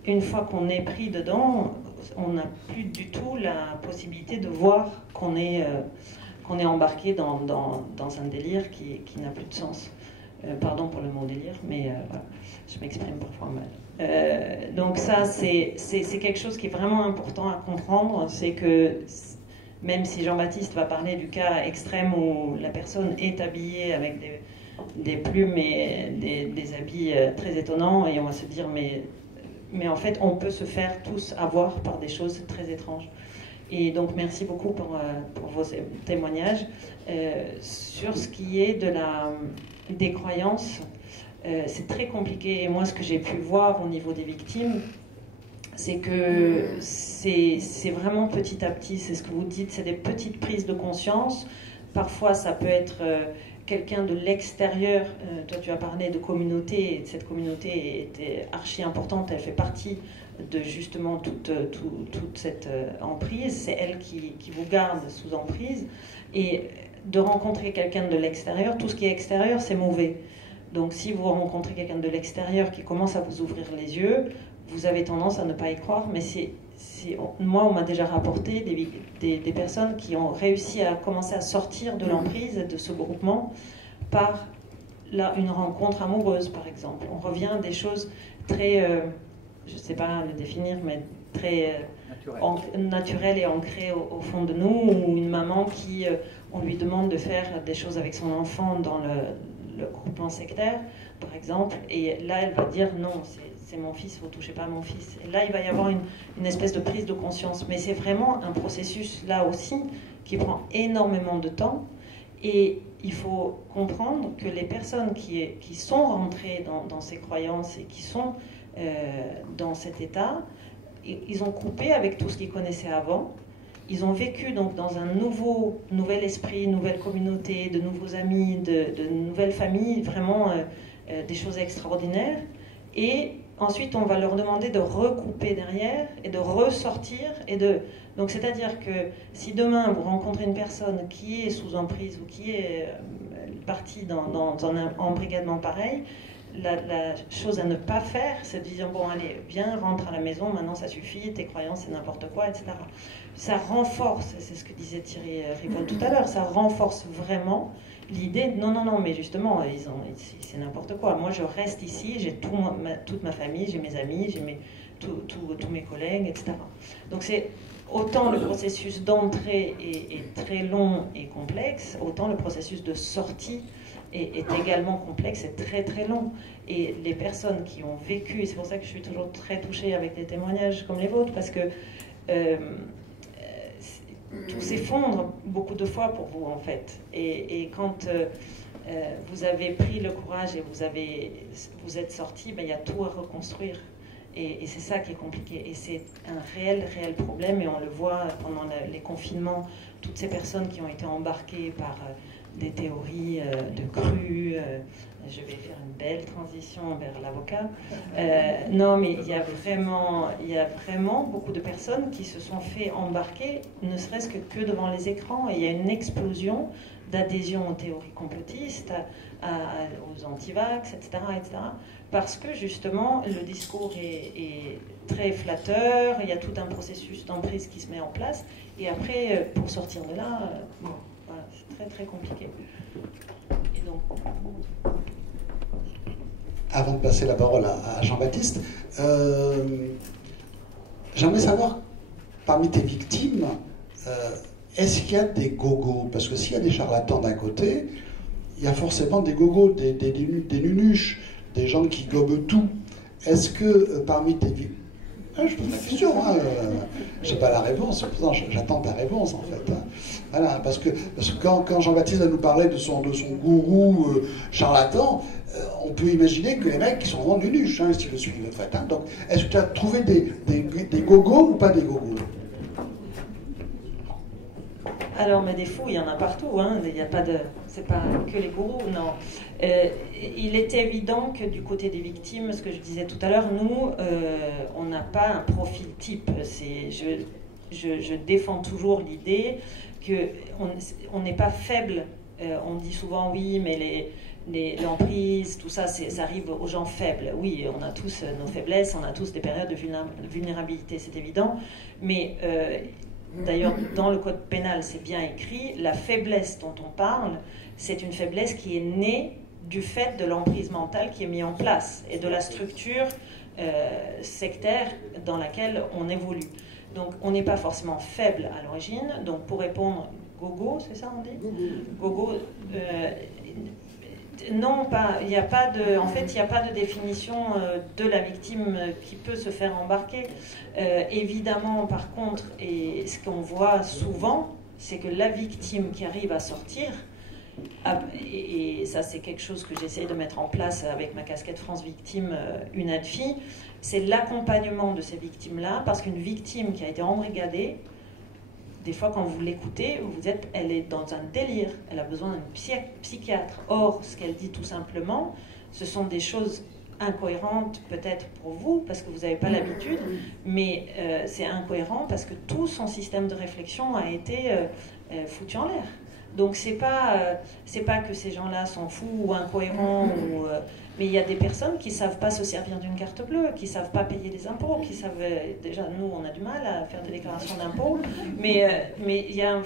une fois qu'on est pris dedans, on n'a plus du tout la possibilité de voir qu'on est embarqué dans un délire qui n'a plus de sens. Pardon pour le mot délire, mais voilà, je m'exprime parfois mal. Donc ça, c'est quelque chose qui est vraiment important à comprendre, c'est que même si Jean-Baptiste va parler du cas extrême où la personne est habillée avec des plumes et des habits très étonnants, et on va se dire mais en fait on peut se faire tous avoir par des choses très étranges. Et donc merci beaucoup pour vos témoignages. Sur ce qui est des croyances, c'est très compliqué, et moi ce que j'ai pu voir au niveau des victimes, c'est que c'est vraiment petit à petit, c'est ce que vous dites, c'est des petites prises de conscience. Parfois ça peut être quelqu'un de l'extérieur. Toi tu as parlé de communauté, et cette communauté était archi importante, elle fait partie de justement toute cette emprise, c'est elle qui vous garde sous emprise, et de rencontrer quelqu'un de l'extérieur, tout ce qui est extérieur c'est mauvais. Donc si vous rencontrez quelqu'un de l'extérieur qui commence à vous ouvrir les yeux, vous avez tendance à ne pas y croire, mais moi on m'a déjà rapporté des personnes qui ont réussi à commencer à sortir de l'emprise, de ce groupement, par une rencontre amoureuse par exemple. On revient à des choses très, je ne sais pas le définir, mais très naturelles et ancrées au fond de nous, ou une maman qui, on lui demande de faire des choses avec son enfant dans le groupement sectaire, par exemple, et là elle va dire non, c'est mon fils, vous ne touchez pas à mon fils. Et là il va y avoir une espèce de prise de conscience, mais c'est vraiment un processus là aussi qui prend énormément de temps, et il faut comprendre que les personnes qui sont rentrées dans ces croyances et qui sont dans cet état, ils ont coupé avec tout ce qu'ils connaissaient avant. Ils ont vécu donc dans un nouvel esprit, une nouvelle communauté, de nouveaux amis, de nouvelles familles, vraiment des choses extraordinaires. Et ensuite, on va leur demander de recouper derrière et de ressortir. Donc, c'est-à-dire que si demain vous rencontrez une personne qui est sous emprise ou qui est partie dans un embrigadement pareil, la chose à ne pas faire, c'est de dire bon allez, viens, rentre à la maison, maintenant ça suffit, tes croyances c'est n'importe quoi, etc. Ça renforce, c'est ce que disait Thierry Ripoll tout à l'heure, ça renforce vraiment l'idée non, mais justement c'est n'importe quoi, moi je reste ici, j'ai toute ma famille, j'ai mes amis, j'ai tous mes collègues, etc. Donc c'est autant le processus d'entrée est très long et complexe, autant le processus de sortie est également complexe et très très long. Et les personnes qui ont vécu, et c'est pour ça que je suis toujours très touchée avec des témoignages comme les vôtres, parce que tout s'effondre beaucoup de fois pour vous en fait. Et quand vous avez pris le courage et vous êtes sorti, il y a tout à reconstruire. Et c'est ça qui est compliqué. Et c'est un réel problème, et on le voit pendant les confinements, toutes ces personnes qui ont été embarquées par des théories de crues. Je vais faire une belle transition vers l'avocat. Non, mais il y a vraiment beaucoup de personnes qui se sont fait embarquer, ne serait-ce que devant les écrans. Et il y a une explosion d'adhésion aux théories complotistes, aux antivax, etc., parce que justement le discours est très flatteur, il y a tout un processus d'emprise qui se met en place, et après, pour sortir de là, voilà, c'est très très compliqué. Et donc... Avant de passer la parole à Jean-Baptiste, j'aimerais savoir, parmi tes victimes, est-ce qu'il y a des gogos? Parce que s'il y a des charlatans d'un côté, il y a forcément des gogos, des nunuches, des gens qui gobent tout. Est-ce que parmi tes victimes... Je pose la question, je n'ai pas la réponse, pourtant j'attends ta réponse en fait. Voilà, parce que quand Jean-Baptiste va nous parler de son gourou charlatan, on peut imaginer que les mecs qui sont vraiment nunuches, s'ils le suivent en fait. Donc, est-ce que tu as trouvé des gogos ou pas des gogos? Alors, mais des fous, il y en a partout. Il n'y a pas de... C'est pas que les gourous, non. Il était évident que du côté des victimes, ce que je disais tout à l'heure, nous, on n'a pas un profil type. Je défends toujours l'idée qu'on n'est pas faible. On dit souvent, oui, mais l'emprise, tout ça, ça arrive aux gens faibles. Oui, on a tous nos faiblesses, on a tous des périodes de vulnérabilité, c'est évident. Mais... D'ailleurs, dans le code pénal, c'est bien écrit, la faiblesse dont on parle, c'est une faiblesse qui est née du fait de l'emprise mentale qui est mise en place et de la structure sectaire dans laquelle on évolue. Donc, on n'est pas forcément faible à l'origine. Donc, pour répondre, gogo, c'est ça on dit? Gogo, non, pas. Il n'y a pas de. En fait, il n'y a pas de définition de la victime qui peut se faire embarquer. Évidemment, par contre, et ce qu'on voit souvent, c'est que la victime qui arrive à sortir, et ça c'est quelque chose que j'essaie de mettre en place avec ma casquette France Victime, une aide-fille, c'est l'accompagnement de ces victimes-là, parce qu'une victime qui a été embrigadée, des fois, quand vous l'écoutez, elle est dans un délire, elle a besoin d'un psychiatre. Or, ce qu'elle dit tout simplement, ce sont des choses incohérentes peut-être pour vous, parce que vous n'avez pas l'habitude, mais c'est incohérent parce que tout son système de réflexion a été foutu en l'air. Donc, c'est pas que ces gens-là sont fous ou incohérents, mais il y a des personnes qui ne savent pas se servir d'une carte bleue, qui ne savent pas payer les impôts, qui savent... Déjà, nous, on a du mal à faire des déclarations d'impôts, mais il y a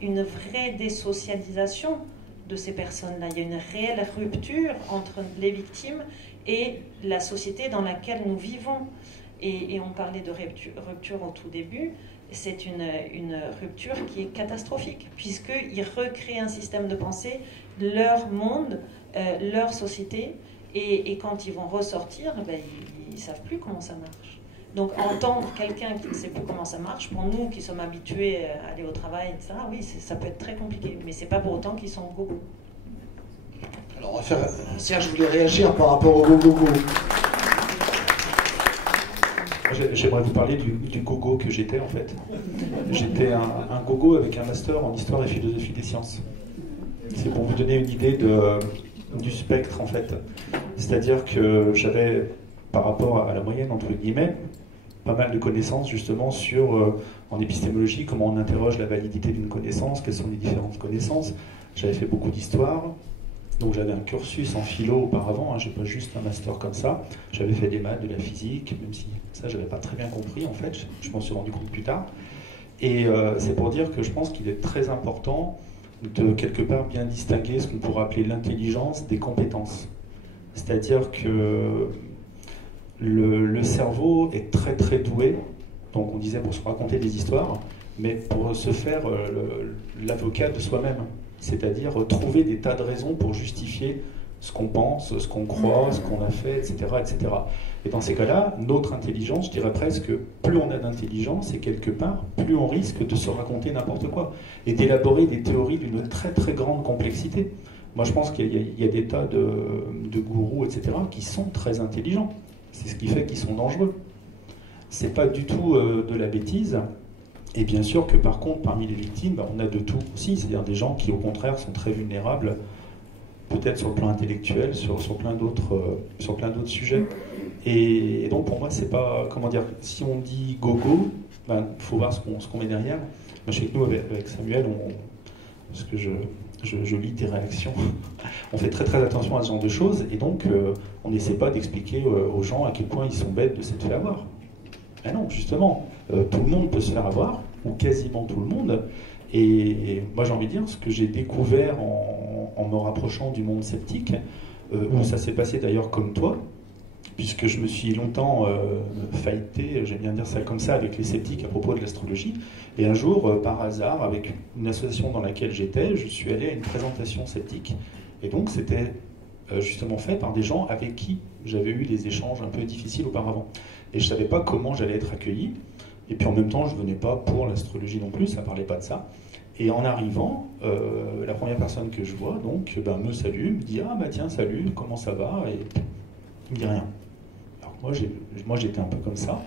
une vraie désocialisation de ces personnes-là. Il y a une réelle rupture entre les victimes et la société dans laquelle nous vivons. Et on parlait de rupture au tout début. C'est une rupture qui est catastrophique, puisqu'ils recréent un système de pensée, leur monde, leur société, et quand ils vont ressortir, ils ne savent plus comment ça marche. Donc entendre quelqu'un qui ne sait plus comment ça marche, pour nous qui sommes habitués à aller au travail, etc., oui, ça peut être très compliqué, mais ce n'est pas pour autant qu'ils sont gogo. Alors on va faire... Serge, je voulais réagir par rapport au gogo. J'aimerais vous parler du gogo que j'étais en fait. J'étais un gogo avec un master en histoire et philosophie des sciences. C'est pour vous donner une idée du spectre en fait. C'est-à-dire que j'avais, par rapport à la moyenne entre guillemets, pas mal de connaissances justement sur, en épistémologie, comment on interroge la validité d'une connaissance, quelles sont les différentes connaissances. J'avais fait beaucoup d'histoire. Donc j'avais un cursus en philo auparavant, j'ai pas juste un master comme ça. J'avais fait des maths, de la physique, même si ça j'avais pas très bien compris en fait, je m'en suis rendu compte plus tard. Et c'est pour dire que je pense qu'il est très important de quelque part bien distinguer ce qu'on pourrait appeler l'intelligence des compétences. C'est-à-dire que le cerveau est très très doué, donc on disait pour se raconter des histoires, mais pour se faire l'avocat de soi-même. C'est-à-dire trouver des tas de raisons pour justifier ce qu'on pense, ce qu'on croit, ce qu'on a fait, etc., etc. Et dans ces cas-là, notre intelligence, je dirais presque, plus on a d'intelligence, et quelque part, plus on risque de se raconter n'importe quoi, et d'élaborer des théories d'une très très grande complexité. Moi, je pense qu'il y a des tas de gourous, etc., qui sont très intelligents. C'est ce qui fait qu'ils sont dangereux. C'est pas du tout de la bêtise. Et bien sûr que par contre, parmi les victimes, on a de tout aussi, c'est-à-dire des gens qui au contraire sont très vulnérables, peut-être sur le plan intellectuel, sur plein d'autres sujets. Et donc pour moi, c'est pas, comment dire, si on dit gogo, faut voir ce qu'on met derrière. Moi, je sais que nous, avec Samuel, parce que je lis tes réactions, on fait très très attention à ce genre de choses, et donc on n'essaie pas d'expliquer aux gens à quel point ils sont bêtes de s'être fait avoir. Ben non, justement, tout le monde peut se faire avoir, ou quasiment tout le monde. Et moi, j'ai envie de dire, ce que j'ai découvert en me rapprochant du monde sceptique, où ça s'est passé d'ailleurs comme toi, puisque je me suis longtemps fighté, j'aime bien dire ça comme ça, avec les sceptiques à propos de l'astrologie. Et un jour, par hasard, avec une association dans laquelle j'étais, je suis allé à une présentation sceptique. Et donc c'était justement fait par des gens avec qui j'avais eu des échanges un peu difficiles auparavant. Et je ne savais pas comment j'allais être accueilli. Et puis en même temps, je ne venais pas pour l'astrologie non plus, ça ne parlait pas de ça. Et en arrivant, la première personne que je vois donc, me salue, me dit « Ah bah tiens, salut, comment ça va ?» Et il ne me dit rien. Alors moi j'étais un peu comme ça.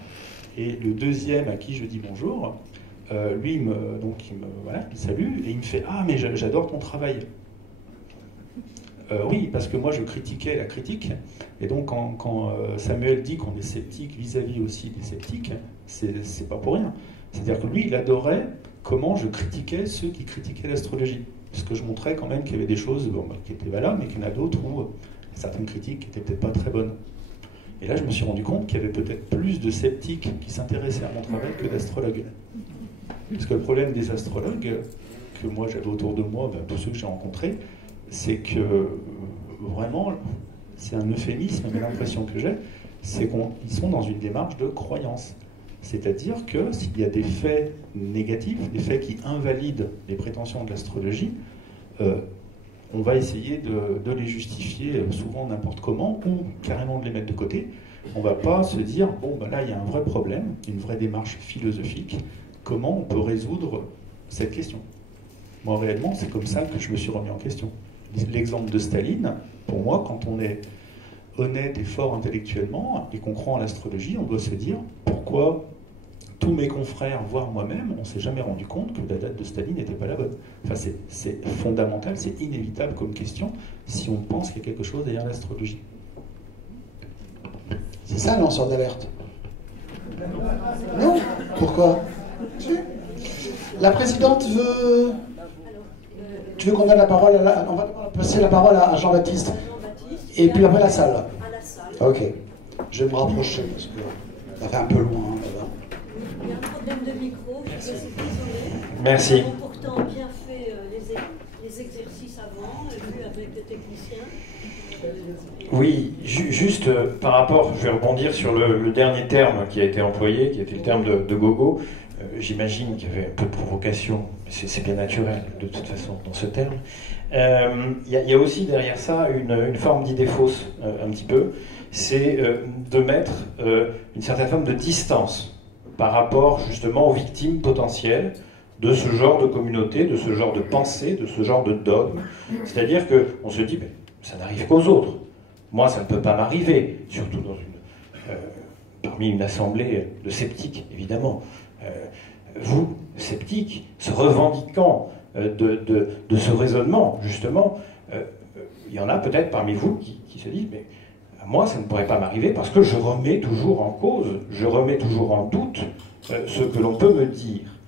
Et le deuxième à qui je dis bonjour, lui il me salue et il me fait « Ah mais j'adore ton travail !» Oui, parce que moi je critiquais la critique, et donc quand Samuel dit qu'on est sceptique vis-à-vis aussi des sceptiques, c'est pas pour rien. C'est-à-dire que lui, il adorait comment je critiquais ceux qui critiquaient l'astrologie, parce que je montrais quand même qu'il y avait des choses qui étaient valables, mais qu'il y en a d'autres où certaines critiques n'étaient peut-être pas très bonnes. Et là, je me suis rendu compte qu'il y avait peut-être plus de sceptiques qui s'intéressaient à mon travail que d'astrologues. Parce que le problème des astrologues, que moi j'avais autour de moi, tous ceux que j'ai rencontrés, c'est que vraiment, c'est un euphémisme, mais l'impression que j'ai, c'est qu'ils sont dans une démarche de croyance. C'est-à-dire que s'il y a des faits négatifs, des faits qui invalident les prétentions de l'astrologie, on va essayer de les justifier souvent n'importe comment, ou carrément de les mettre de côté. On ne va pas se dire, là il y a un vrai problème, une vraie démarche philosophique, comment on peut résoudre cette question. Moi réellement, c'est comme ça que je me suis remis en question. L'exemple de Staline, pour moi, quand on est honnête et fort intellectuellement et qu'on croit en l'astrologie, on doit se dire pourquoi tous mes confrères, voire moi-même, on ne s'est jamais rendu compte que la date de Staline n'était pas la bonne. Enfin, c'est fondamental, c'est inévitable comme question si on pense qu'il y a quelque chose derrière l'astrologie. C'est ça, lanceur d'alerte. Non. Pourquoi? La présidente veut... Tu veux qu'on donne la parole on va passer la parole à Jean-Baptiste. Et puis après la salle. À la salle. Ok. Je vais me rapprocher parce que ça fait un peu loin. Il y a un problème de micro, je suis désolée. Merci. Nous avons pourtant bien fait les exercices avant, vu avec le technicien. Oui, juste par rapport, je vais rebondir sur le dernier terme qui a été employé, qui était le terme de gogo. J'imagine qu'il y avait un peu de provocation, c'est bien naturel de toute façon dans ce terme. Il y a aussi derrière ça une forme d'idée fausse, un petit peu, c'est de mettre une certaine forme de distance par rapport justement aux victimes potentielles de ce genre de communauté, de ce genre de pensée, de ce genre de dogme. C'est-à-dire qu'on se dit, ça n'arrive qu'aux autres. Moi, ça ne peut pas m'arriver, surtout parmi une assemblée de sceptiques, évidemment. Vous, sceptiques, se revendiquant de ce raisonnement, justement, il y en a peut-être parmi vous qui se disent, mais moi, ça ne pourrait pas m'arriver parce que je remets toujours en cause, je remets toujours en doute ce que l'on peut me dire.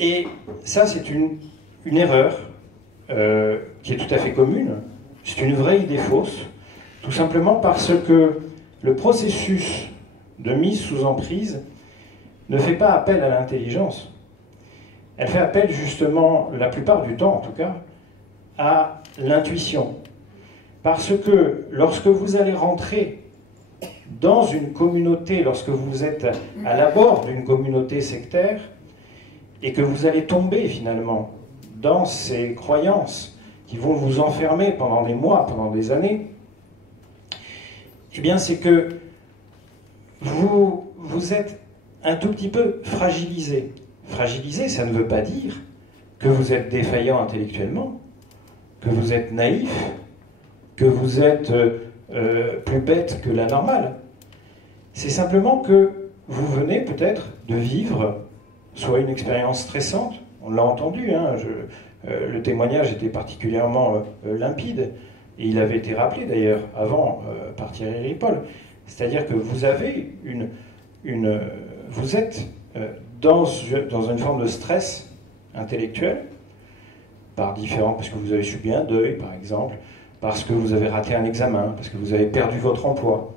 Et ça, c'est une erreur qui est tout à fait commune. C'est une vraie idée fausse, tout simplement parce que le processus de mise sous emprise ne fait pas appel à l'intelligence. Elle fait appel justement, la plupart du temps en tout cas, à l'intuition. Parce que lorsque vous allez rentrer dans une communauté, lorsque vous êtes à l'abord d'une communauté sectaire, et que vous allez tomber finalement dans ces croyances qui vont vous enfermer pendant des mois, pendant des années, eh bien c'est que vous êtes un tout petit peu fragilisé. Fragilisé, ça ne veut pas dire que vous êtes défaillant intellectuellement, que vous êtes naïf, que vous êtes plus bête que la normale. C'est simplement que vous venez peut-être de vivre soit une expérience stressante, on l'a entendu, le témoignage était particulièrement limpide, et il avait été rappelé d'ailleurs avant par Thierry Ripoll. C'est-à-dire que vous avez vous êtes dans une forme de stress intellectuel, parce que vous avez subi un deuil, par exemple, parce que vous avez raté un examen, parce que vous avez perdu votre emploi,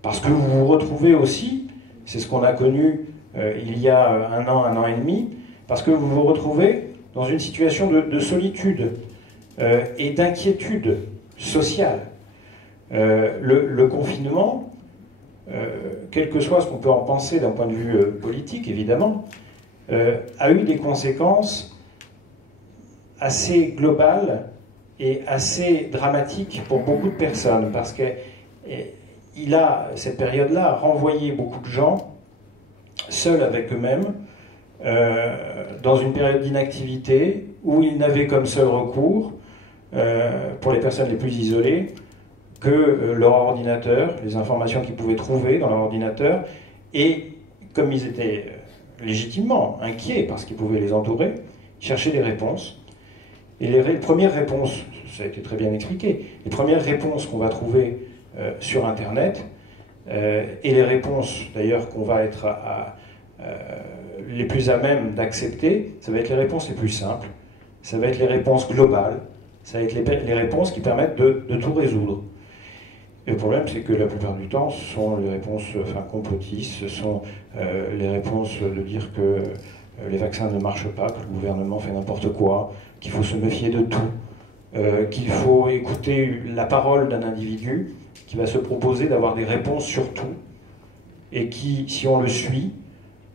parce que vous vous retrouvez aussi, c'est ce qu'on a connu il y a un an et demi, parce que vous vous retrouvez dans une situation de solitude et d'inquiétude sociale. Le confinement, quel que soit ce qu'on peut en penser d'un point de vue politique, évidemment, a eu des conséquences assez globales est assez dramatique pour beaucoup de personnes, parce qu'il a, cette période-là, renvoyé beaucoup de gens seuls avec eux-mêmes, dans une période d'inactivité où ils n'avaient comme seul recours, pour les personnes les plus isolées, que leur ordinateur, les informations qu'ils pouvaient trouver dans leur ordinateur, et comme ils étaient légitimement inquiets parce qu'ils pouvaient les entourer, ils cherchaient des réponses. Et les premières réponses, ça a été très bien expliqué, les premières réponses qu'on va trouver sur Internet, et les réponses d'ailleurs qu'on va être les plus à même d'accepter, ça va être les réponses les plus simples, ça va être les réponses globales, ça va être les réponses qui permettent de tout résoudre. Et le problème, c'est que la plupart du temps, ce sont les réponses complotistes, ce sont les réponses de dire que les vaccins ne marchent pas, que le gouvernement fait n'importe quoi, qu'il faut se méfier de tout, qu'il faut écouter la parole d'un individu qui va se proposer d'avoir des réponses sur tout, et qui, si on le suit,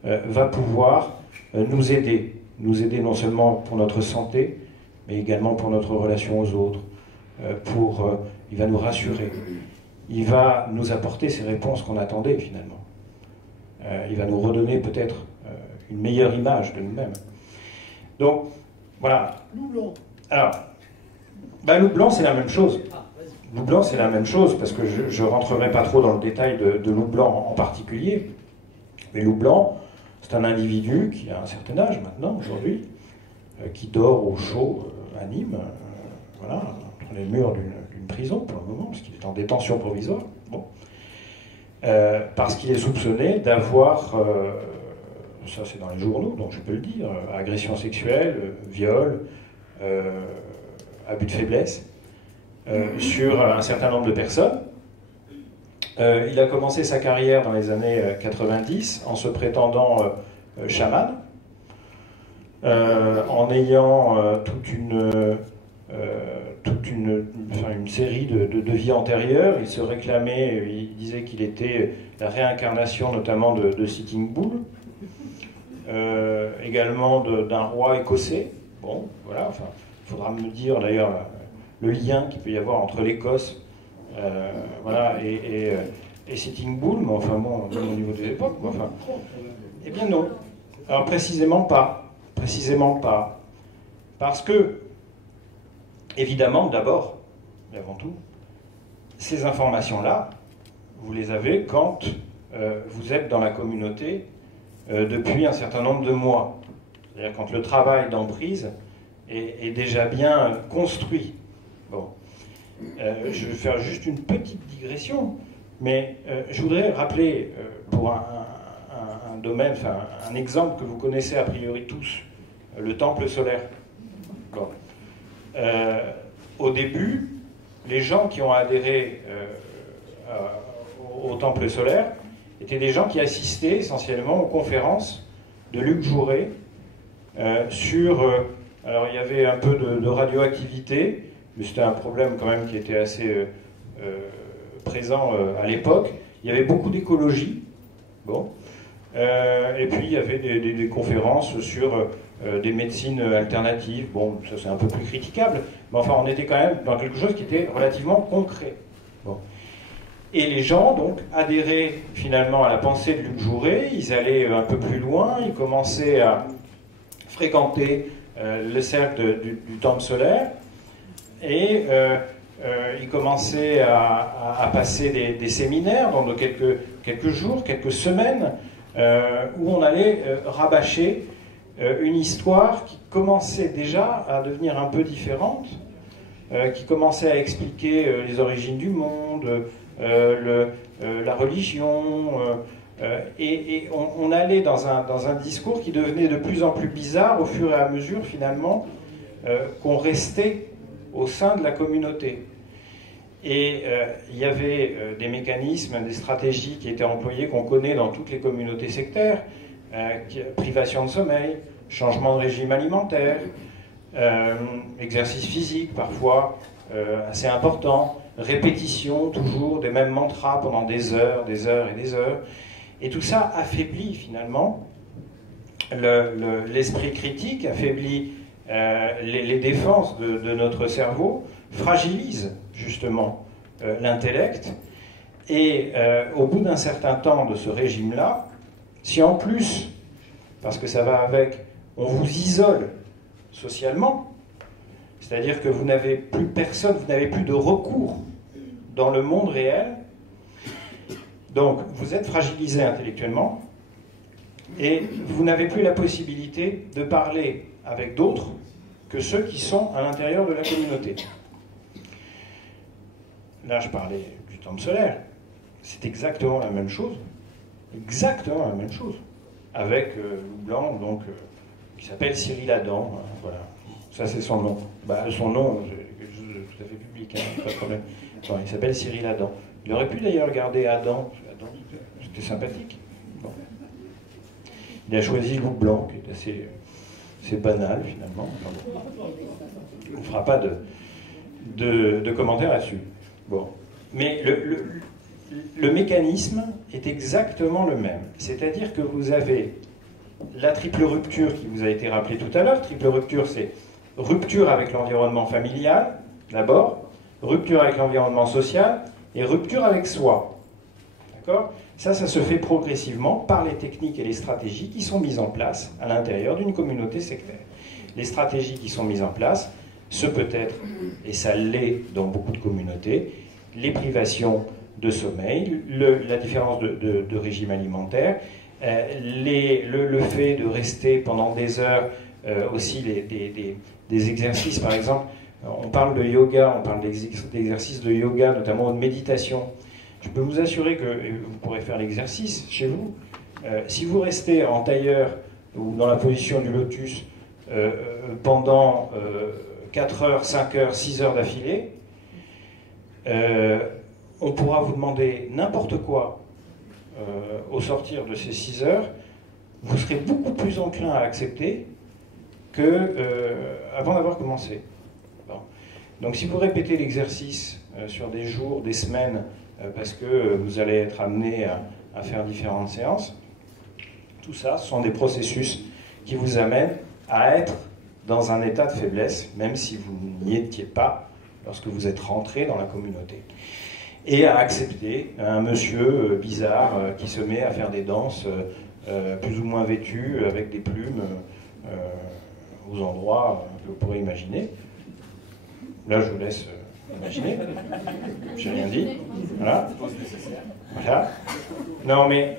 va pouvoir nous aider non seulement pour notre santé, mais également pour notre relation aux autres, il va nous rassurer. Il va nous apporter ces réponses qu'on attendait finalement. Il va nous redonner peut-être une meilleure image de nous-mêmes. Donc, voilà. Loup blanc. Alors, loup blanc, c'est la même chose. Loup blanc, c'est la même chose, parce que je ne rentrerai pas trop dans le détail de loup blanc en particulier. Mais loup blanc, c'est un individu qui a un certain âge maintenant, aujourd'hui, qui dort au chaud à Nîmes, voilà, entre les murs d'une prison pour le moment, parce qu'il est en détention provisoire. Bon. Parce qu'il est soupçonné d'avoir, ça c'est dans les journaux, donc je peux le dire, agression sexuelle, viol, abus de faiblesse, sur un certain nombre de personnes. Il a commencé sa carrière dans les années 90 en se prétendant chaman, en ayant toute une série de vies antérieures. Il se réclamait, il disait qu'il était la réincarnation notamment de Sitting Bull, également d'un roi écossais. Bon, voilà, enfin, il faudra me dire d'ailleurs le lien qu'il peut y avoir entre l'Écosse voilà, et Sitting Bull, mais enfin bon, au niveau des époques, enfin, eh bien non. Alors précisément pas. Parce que, évidemment, d'abord, et avant tout, ces informations-là, vous les avez quand vous êtes dans la communauté depuis un certain nombre de mois. C'est-à-dire quand le travail d'emprise est déjà bien construit. Bon. Je vais faire juste une petite digression, mais je voudrais rappeler pour un domaine, enfin un exemple que vous connaissez a priori tous, le temple solaire. Bon. Au début, les gens qui ont adhéré au temple solaire étaient des gens qui assistaient essentiellement aux conférences de Luc Jouret sur... alors il y avait un peu de radioactivité, mais c'était un problème quand même qui était assez présent à l'époque. Il y avait beaucoup d'écologie, bon. Et puis il y avait des conférences sur des médecines alternatives. Bon, ça c'est un peu plus critiquable, mais enfin on était quand même dans quelque chose qui était relativement concret. Bon. Et les gens donc adhéraient finalement à la pensée de Luc Jouret, ils allaient un peu plus loin, ils commençaient à fréquenter le cercle du temple solaire, et ils commençaient à passer des séminaires dans quelques jours, quelques semaines, où on allait rabâcher une histoire qui commençait déjà à devenir un peu différente, qui commençait à expliquer les origines du monde, la religion, et on allait dans un discours qui devenait de plus en plus bizarre au fur et à mesure finalement qu'on restait au sein de la communauté. Et il y avait des mécanismes, des stratégies qui étaient employées, qu'on connaît dans toutes les communautés sectaires, privation de sommeil, changement de régime alimentaire, exercice physique parfois assez important, répétition toujours des mêmes mantras pendant des heures et des heures. Et tout ça affaiblit finalement l'esprit critique, affaiblit les défenses de notre cerveau fragilisent justement l'intellect. Et au bout d'un certain temps de ce régime-là, si en plus, parce que ça va avec, on vous isole socialement, c'est-à-dire que vous n'avez plus personne, vous n'avez plus de recours dans le monde réel, donc vous êtes fragilisé intellectuellement, et vous n'avez plus la possibilité de parler avec d'autres que ceux qui sont à l'intérieur de la communauté. Là, je parlais du temple solaire. C'est exactement la même chose. Exactement la même chose. Avec loup blanc, donc, qui s'appelle Cyril Adam. Voilà. Ça, c'est son nom. Son nom, c'est quelque chose de tout à fait public, hein, pas de problème. Bon, il s'appelle Cyril Adam. Il aurait pu d'ailleurs garder Adam. Adam, c'était sympathique. Bon. Il a choisi loup blanc, qui est assez banal, finalement. On ne fera pas de commentaires là-dessus. Bon. Mais le mécanisme est exactement le même. C'est-à-dire que vous avez la triple rupture qui vous a été rappelée tout à l'heure. Triple rupture, c'est rupture avec l'environnement familial, d'abord, rupture avec l'environnement social et rupture avec soi. D'accord ? Ça se fait progressivement par les techniques et les stratégies qui sont mises en place à l'intérieur d'une communauté sectaire. Les stratégies qui sont mises en place, ce peut être, et ça l'est dans beaucoup de communautés, les privations de sommeil, la différence de régime alimentaire, le fait de rester pendant des heures, aussi des exercices, par exemple, on parle de yoga, on parle d'exercices de yoga, notamment de méditation. Je peux vous assurer que vous pourrez faire l'exercice chez vous. Si vous restez en tailleur ou dans la position du lotus pendant 4 heures, 5 heures, 6 heures d'affilée, on pourra vous demander n'importe quoi au sortir de ces 6 heures, vous serez beaucoup plus enclin à accepter qu'avant d'avoir commencé. Bon. Donc si vous répétez l'exercice sur des jours, des semaines, parce que vous allez être amené à faire différentes séances, tout ça, ce sont des processus qui vous amènent à être dans un état de faiblesse, même si vous n'y étiez pas lorsque vous êtes rentré dans la communauté. Et à accepter un monsieur bizarre qui se met à faire des danses plus ou moins vêtues, avec des plumes aux endroits que vous pourrez imaginer. Là, je vous laisse imaginer. J'ai rien dit. Voilà. Voilà. Non, mais...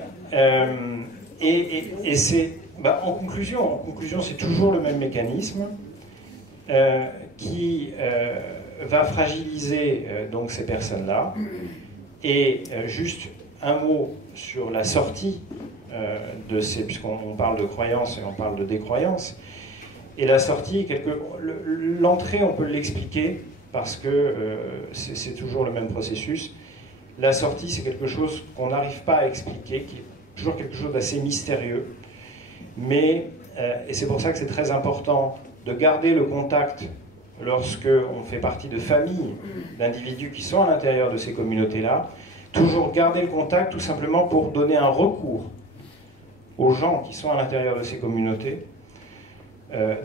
et c'est... en conclusion, c'est toujours le même mécanisme qui va fragiliser donc ces personnes-là. Et juste un mot sur la sortie de ces... Puisqu'on parle de croyance et on parle de décroyance. Et la sortie, l'entrée, on peut l'expliquer parce que c'est toujours le même processus. La sortie, c'est quelque chose qu'on n'arrive pas à expliquer, qui est toujours quelque chose d'assez mystérieux. Mais, et c'est pour ça que c'est très important de garder le contact lorsque on fait partie de familles d'individus qui sont à l'intérieur de ces communautés-là, toujours garder le contact tout simplement pour donner un recours aux gens qui sont à l'intérieur de ces communautés,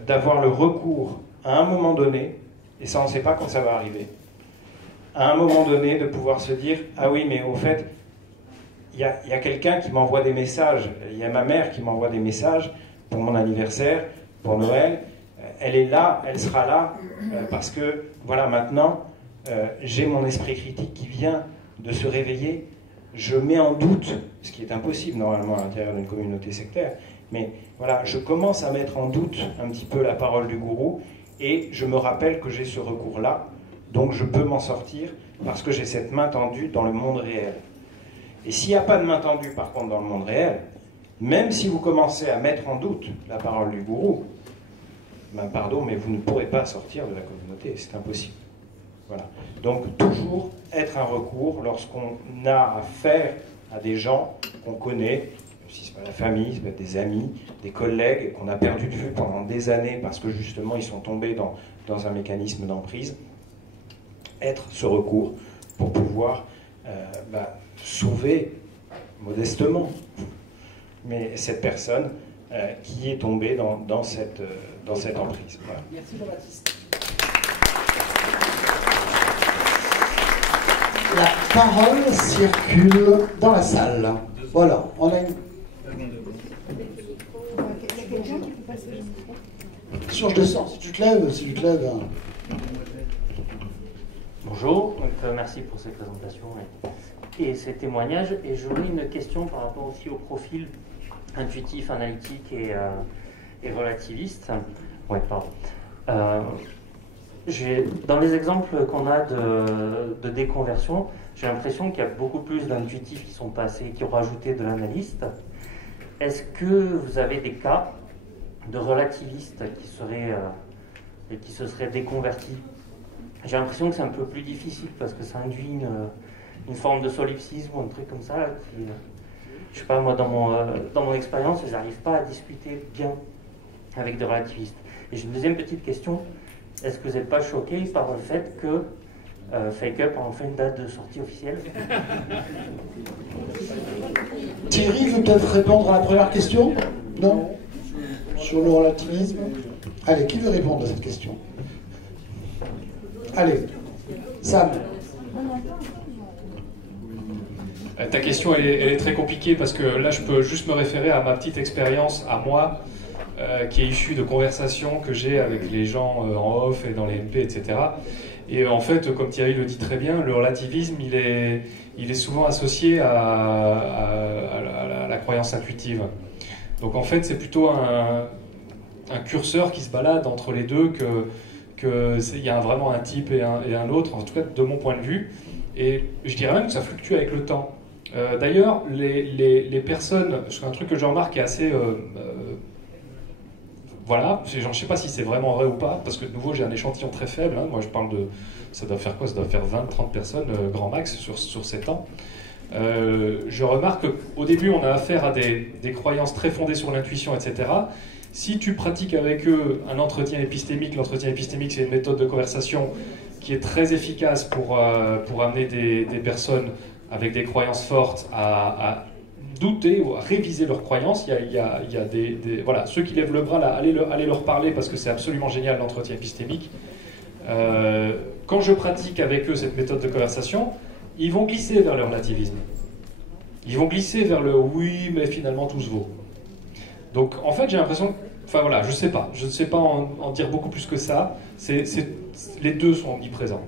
d'avoir le recours à un moment donné, et ça on ne sait pas quand ça va arriver, à un moment donné de pouvoir se dire « Ah oui, mais au fait, il y a quelqu'un qui m'envoie des messages, il y a ma mère qui m'envoie des messages pour mon anniversaire, pour Noël, elle est là, elle sera là, parce que, voilà, maintenant, j'ai mon esprit critique qui vient de se réveiller, je mets en doute, ce qui est impossible normalement à l'intérieur d'une communauté sectaire, mais voilà, je commence à mettre en doute un petit peu la parole du gourou, et je me rappelle que j'ai ce recours-là, donc je peux m'en sortir, parce que j'ai cette main tendue dans le monde réel. Et s'il n'y a pas de main tendue, par contre, dans le monde réel, même si vous commencez à mettre en doute la parole du gourou, ben pardon, mais vous ne pourrez pas sortir de la communauté, c'est impossible. Voilà. Donc, toujours être un recours lorsqu'on a affaire à des gens qu'on connaît, si ce n'est pas la famille, ça peut être des amis, des collègues qu'on a perdu de vue pendant des années parce que justement ils sont tombés dans un mécanisme d'emprise, être ce recours pour pouvoir sauver modestement mais cette personne qui est tombé dans cette emprise. Voilà. Merci Jean-Baptiste. La parole circule dans la salle. Voilà, on a une... Sur je descends, si tu te lèves, hein. Bonjour, donc, merci pour cette présentation et ces témoignages. Et j'aurais une question par rapport aussi au profil intuitif, analytique et relativiste. Ouais, pardon. Dans les exemples qu'on a de déconversion, j'ai l'impression qu'il y a beaucoup plus d'intuitifs qui sont passés, qui ont rajouté de l'analyste. Est-ce que vous avez des cas de relativistes qui se seraient déconvertis? J'ai l'impression que c'est un peu plus difficile parce que ça induit une forme de solipsisme ou un truc comme ça qui, je sais pas, moi dans mon expérience, je n'arrive pas à discuter bien avec des relativistes. Et j'ai une deuxième petite question. Est-ce que vous n'êtes pas choqué par le fait que Fake Up a enfin une date de sortie officielle? Thierry veut peut-être répondre à la première question? Non? Sur le relativisme? Allez, qui veut répondre à cette question? Allez, Sam. Ta question, elle est très compliquée parce que là, je peux juste me référer à ma petite expérience, à moi, qui est issue de conversations que j'ai avec les gens en off et dans les MP, etc. Et en fait, comme Thierry le dit très bien, le relativisme, il est souvent associé à la croyance intuitive. Donc en fait, c'est plutôt un curseur qui se balade entre les deux, qu'il y a vraiment un type et un autre, en tout cas de mon point de vue. Et je dirais même que ça fluctue avec le temps. D'ailleurs, les personnes, c'est un truc que je remarque qui est assez... voilà, je ne sais pas si c'est vraiment vrai ou pas, parce que de nouveau j'ai un échantillon très faible, hein. Moi je parle de... Ça doit faire quoi? Ça doit faire 20-30 personnes, grand max, sur 7 ans. Je remarque qu'au début on a affaire à des croyances très fondées sur l'intuition, etc. Si tu pratiques avec eux un entretien épistémique, l'entretien épistémique c'est une méthode de conversation qui est très efficace pour amener des personnes avec des croyances fortes à douter ou à réviser leurs croyances. Il y a voilà, ceux qui lèvent le bras, là, allez leur parler parce que c'est absolument génial l'entretien épistémique. Quand je pratique avec eux cette méthode de conversation, ils vont glisser vers le relativisme. Ils vont glisser vers le oui, mais finalement tout se vaut. Donc en fait j'ai l'impression, enfin voilà, je ne sais pas en dire beaucoup plus que ça. Les deux sont omniprésents,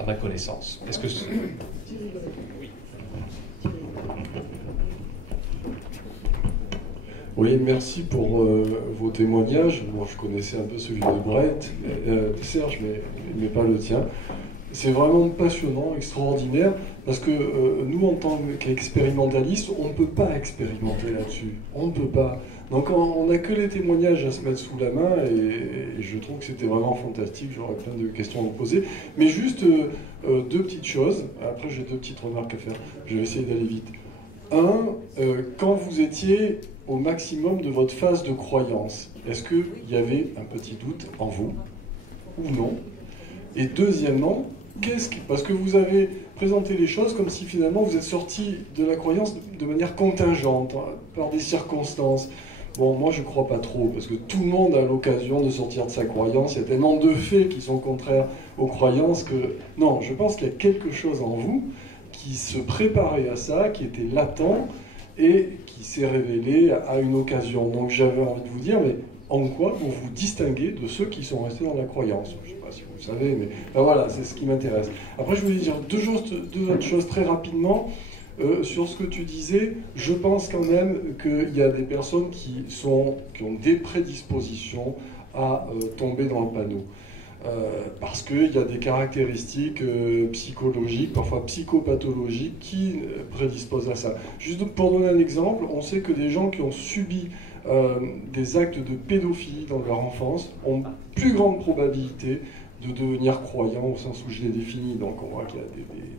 à ma connaissance. Est-ce que oui. Oui, merci pour vos témoignages. Moi, je connaissais un peu celui de Brett, de Serge, mais pas le tien. C'est vraiment passionnant, extraordinaire, parce que nous, en tant qu'expérimentalistes, on ne peut pas expérimenter là-dessus. On ne peut pas. Donc, on n'a que les témoignages à se mettre sous la main, et je trouve que c'était vraiment fantastique. J'aurais plein de questions à vous poser. Mais juste deux petites choses. Après, j'ai deux petites remarques à faire. Je vais essayer d'aller vite. Quand vous étiez au maximum de votre phase de croyance, est-ce qu'il y avait un petit doute en vous ou non? Et deuxièmement, parce que vous avez présenté les choses comme si finalement vous êtes sorti de la croyance de manière contingente, par des circonstances. Bon, moi je ne crois pas trop, parce que tout le monde a l'occasion de sortir de sa croyance. Il y a tellement de faits qui sont contraires aux croyances que... Non, je pense qu'il y a quelque chose en vous qui se préparait à ça, qui était latent et qui s'est révélé à une occasion. Donc j'avais envie de vous dire, mais en quoi vous vous distinguez de ceux qui sont restés dans la croyance? Je ne sais pas si vous le savez, mais ben voilà, c'est ce qui m'intéresse. Après, je voulais dire deux autres choses très rapidement. Sur ce que tu disais, je pense quand même qu'il y a des personnes qui ont des prédispositions à tomber dans le panneau. Parce qu'il y a des caractéristiques psychologiques, parfois psychopathologiques, qui prédisposent à ça. Juste pour donner un exemple, on sait que des gens qui ont subi des actes de pédophilie dans leur enfance ont plus grande probabilité de devenir croyants au sens où je les définis. Donc on voit qu'il y a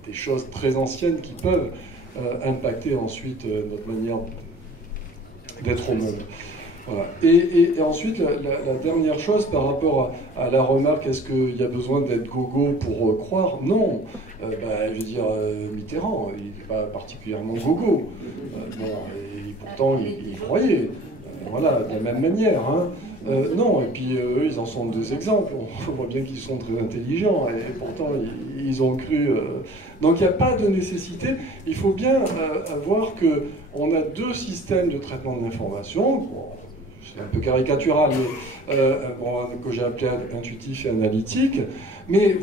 des choses très anciennes qui peuvent impacter ensuite notre manière d'être au monde. Voilà. Et ensuite, la dernière chose par rapport à la remarque, est-ce qu'il y a besoin d'être gogo pour croire? Non. Je veux dire, Mitterrand, il n'est pas particulièrement gogo. Et pourtant, il croyait. Voilà, de la même manière. Hein. Non, et puis eux, ils en sont deux exemples. On voit bien qu'ils sont très intelligents, et pourtant, ils ont cru... Donc, il n'y a pas de nécessité. Il faut bien voir qu'on a deux systèmes de traitement de l'information. Bon, c'est un peu caricatural, mais que j'ai appelé intuitif et analytique. Mais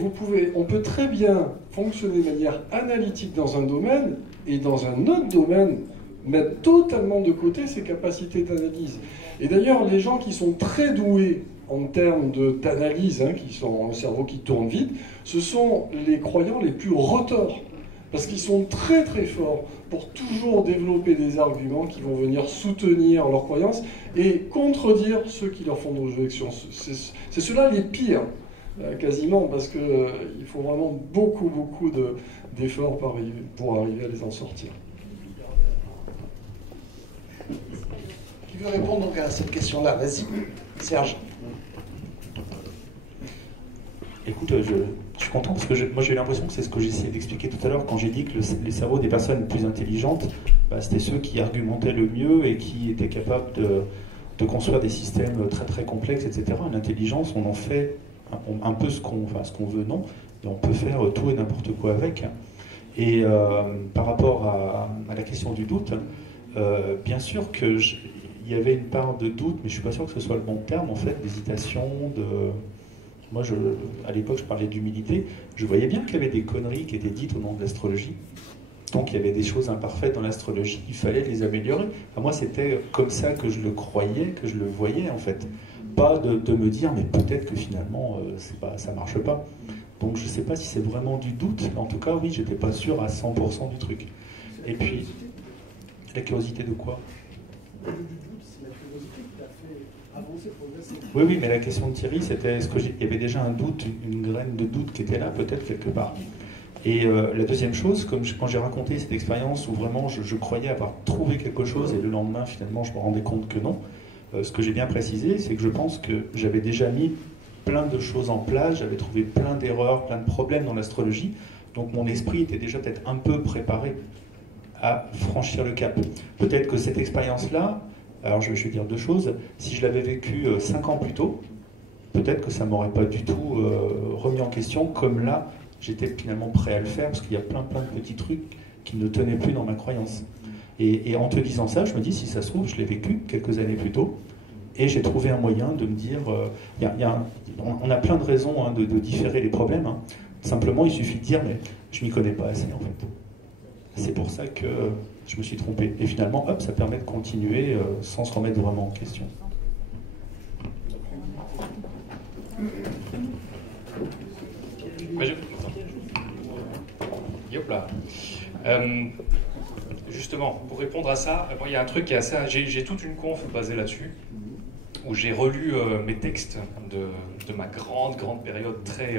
on peut très bien fonctionner de manière analytique dans un domaine, et dans un autre domaine, mettre totalement de côté ses capacités d'analyse. Et d'ailleurs, les gens qui sont très doués en termes d'analyse, qui sont un cerveau qui tourne vite, ce sont les croyants les plus retors. Parce qu'ils sont très très forts pour toujours développer des arguments qui vont venir soutenir leurs croyances et contredire ceux qui leur font des objections. C'est ceux-là les pires, quasiment, parce qu'il faut vraiment beaucoup d'efforts pour arriver à les en sortir. Qui veut répondre donc à cette question-là? Vas-y, Serge. Écoute, je suis content parce que moi j'ai eu l'impression que c'est ce que j'essayais d'expliquer tout à l'heure quand j'ai dit que les cerveaux des personnes les plus intelligentes, c'était ceux qui argumentaient le mieux et qui étaient capables de construire des systèmes très très complexes, etc. L'intelligence, on en fait un peu ce qu'on veut, non, et on peut faire tout et n'importe quoi avec. Et par rapport à la question du doute, bien sûr qu'il y avait une part de doute, mais je ne suis pas sûr que ce soit le bon terme, en fait, d'hésitation, Moi, à l'époque, je parlais d'humilité. Je voyais bien qu'il y avait des conneries qui étaient dites au nom de l'astrologie. Donc, il y avait des choses imparfaites dans l'astrologie. Il fallait les améliorer. Enfin, moi, c'était comme ça que je le croyais, que je le voyais, en fait. Pas de me dire, mais peut-être que finalement, ça ne marche pas. Donc, je ne sais pas si c'est vraiment du doute. Mais en tout cas, oui, je n'étais pas sûr à 100% du truc. Et puis, la curiosité de quoi ? Oui, mais la question de Thierry, c'était est-ce qu'il y avait déjà un doute, une graine de doute qui était là, peut-être quelque part. Et la deuxième chose, quand j'ai raconté cette expérience où vraiment je croyais avoir trouvé quelque chose et le lendemain, finalement, je me rendais compte que non, ce que j'ai bien précisé, c'est que je pense que j'avais déjà mis plein de choses en place, j'avais trouvé plein d'erreurs, plein de problèmes dans l'astrologie, donc mon esprit était déjà peut-être un peu préparé à franchir le cap. Peut-être que cette expérience-là, alors je vais dire deux choses. Si je l'avais vécu 5 ans plus tôt, peut-être que ça ne m'aurait pas du tout remis en question, comme là, j'étais finalement prêt à le faire, parce qu'il y a plein de petits trucs qui ne tenaient plus dans ma croyance. Et en te disant ça, je me dis, si ça se trouve, je l'ai vécu quelques années plus tôt, et j'ai trouvé un moyen de me dire, on a plein de raisons de différer les problèmes. Simplement, il suffit de dire, mais je m'y connais pas assez, en fait. C'est pour ça que je me suis trompé. Et finalement, hop, ça permet de continuer sans se remettre vraiment en question. Yop là. Justement, pour répondre à ça, il y a un truc qui est assez... J'ai toute une conf basée là-dessus, où j'ai relu mes textes de ma grande période très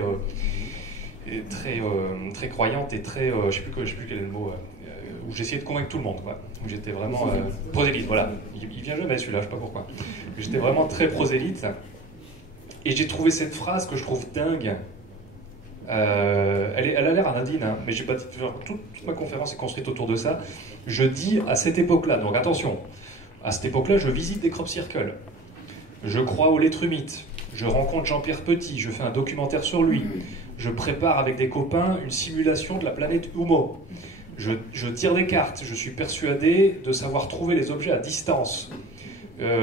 croyante et très... je sais plus quel est le mot... où j'essayais de convaincre tout le monde, quoi. Où j'étais vraiment prosélyte, voilà. Il vient jamais celui-là, je sais pas pourquoi. J'étais vraiment très prosélyte. Et j'ai trouvé cette phrase que je trouve dingue. Elle a l'air anodine, mais j'ai pas dit, toute ma conférence est construite autour de ça. Je dis à cette époque-là, donc attention, à cette époque-là, je visite des crop circles. Je crois au lettrumite. Je rencontre Jean-Pierre Petit, je fais un documentaire sur lui. Je prépare avec des copains une simulation de la planète Humo. Je tire des cartes, je suis persuadé de savoir trouver les objets à distance.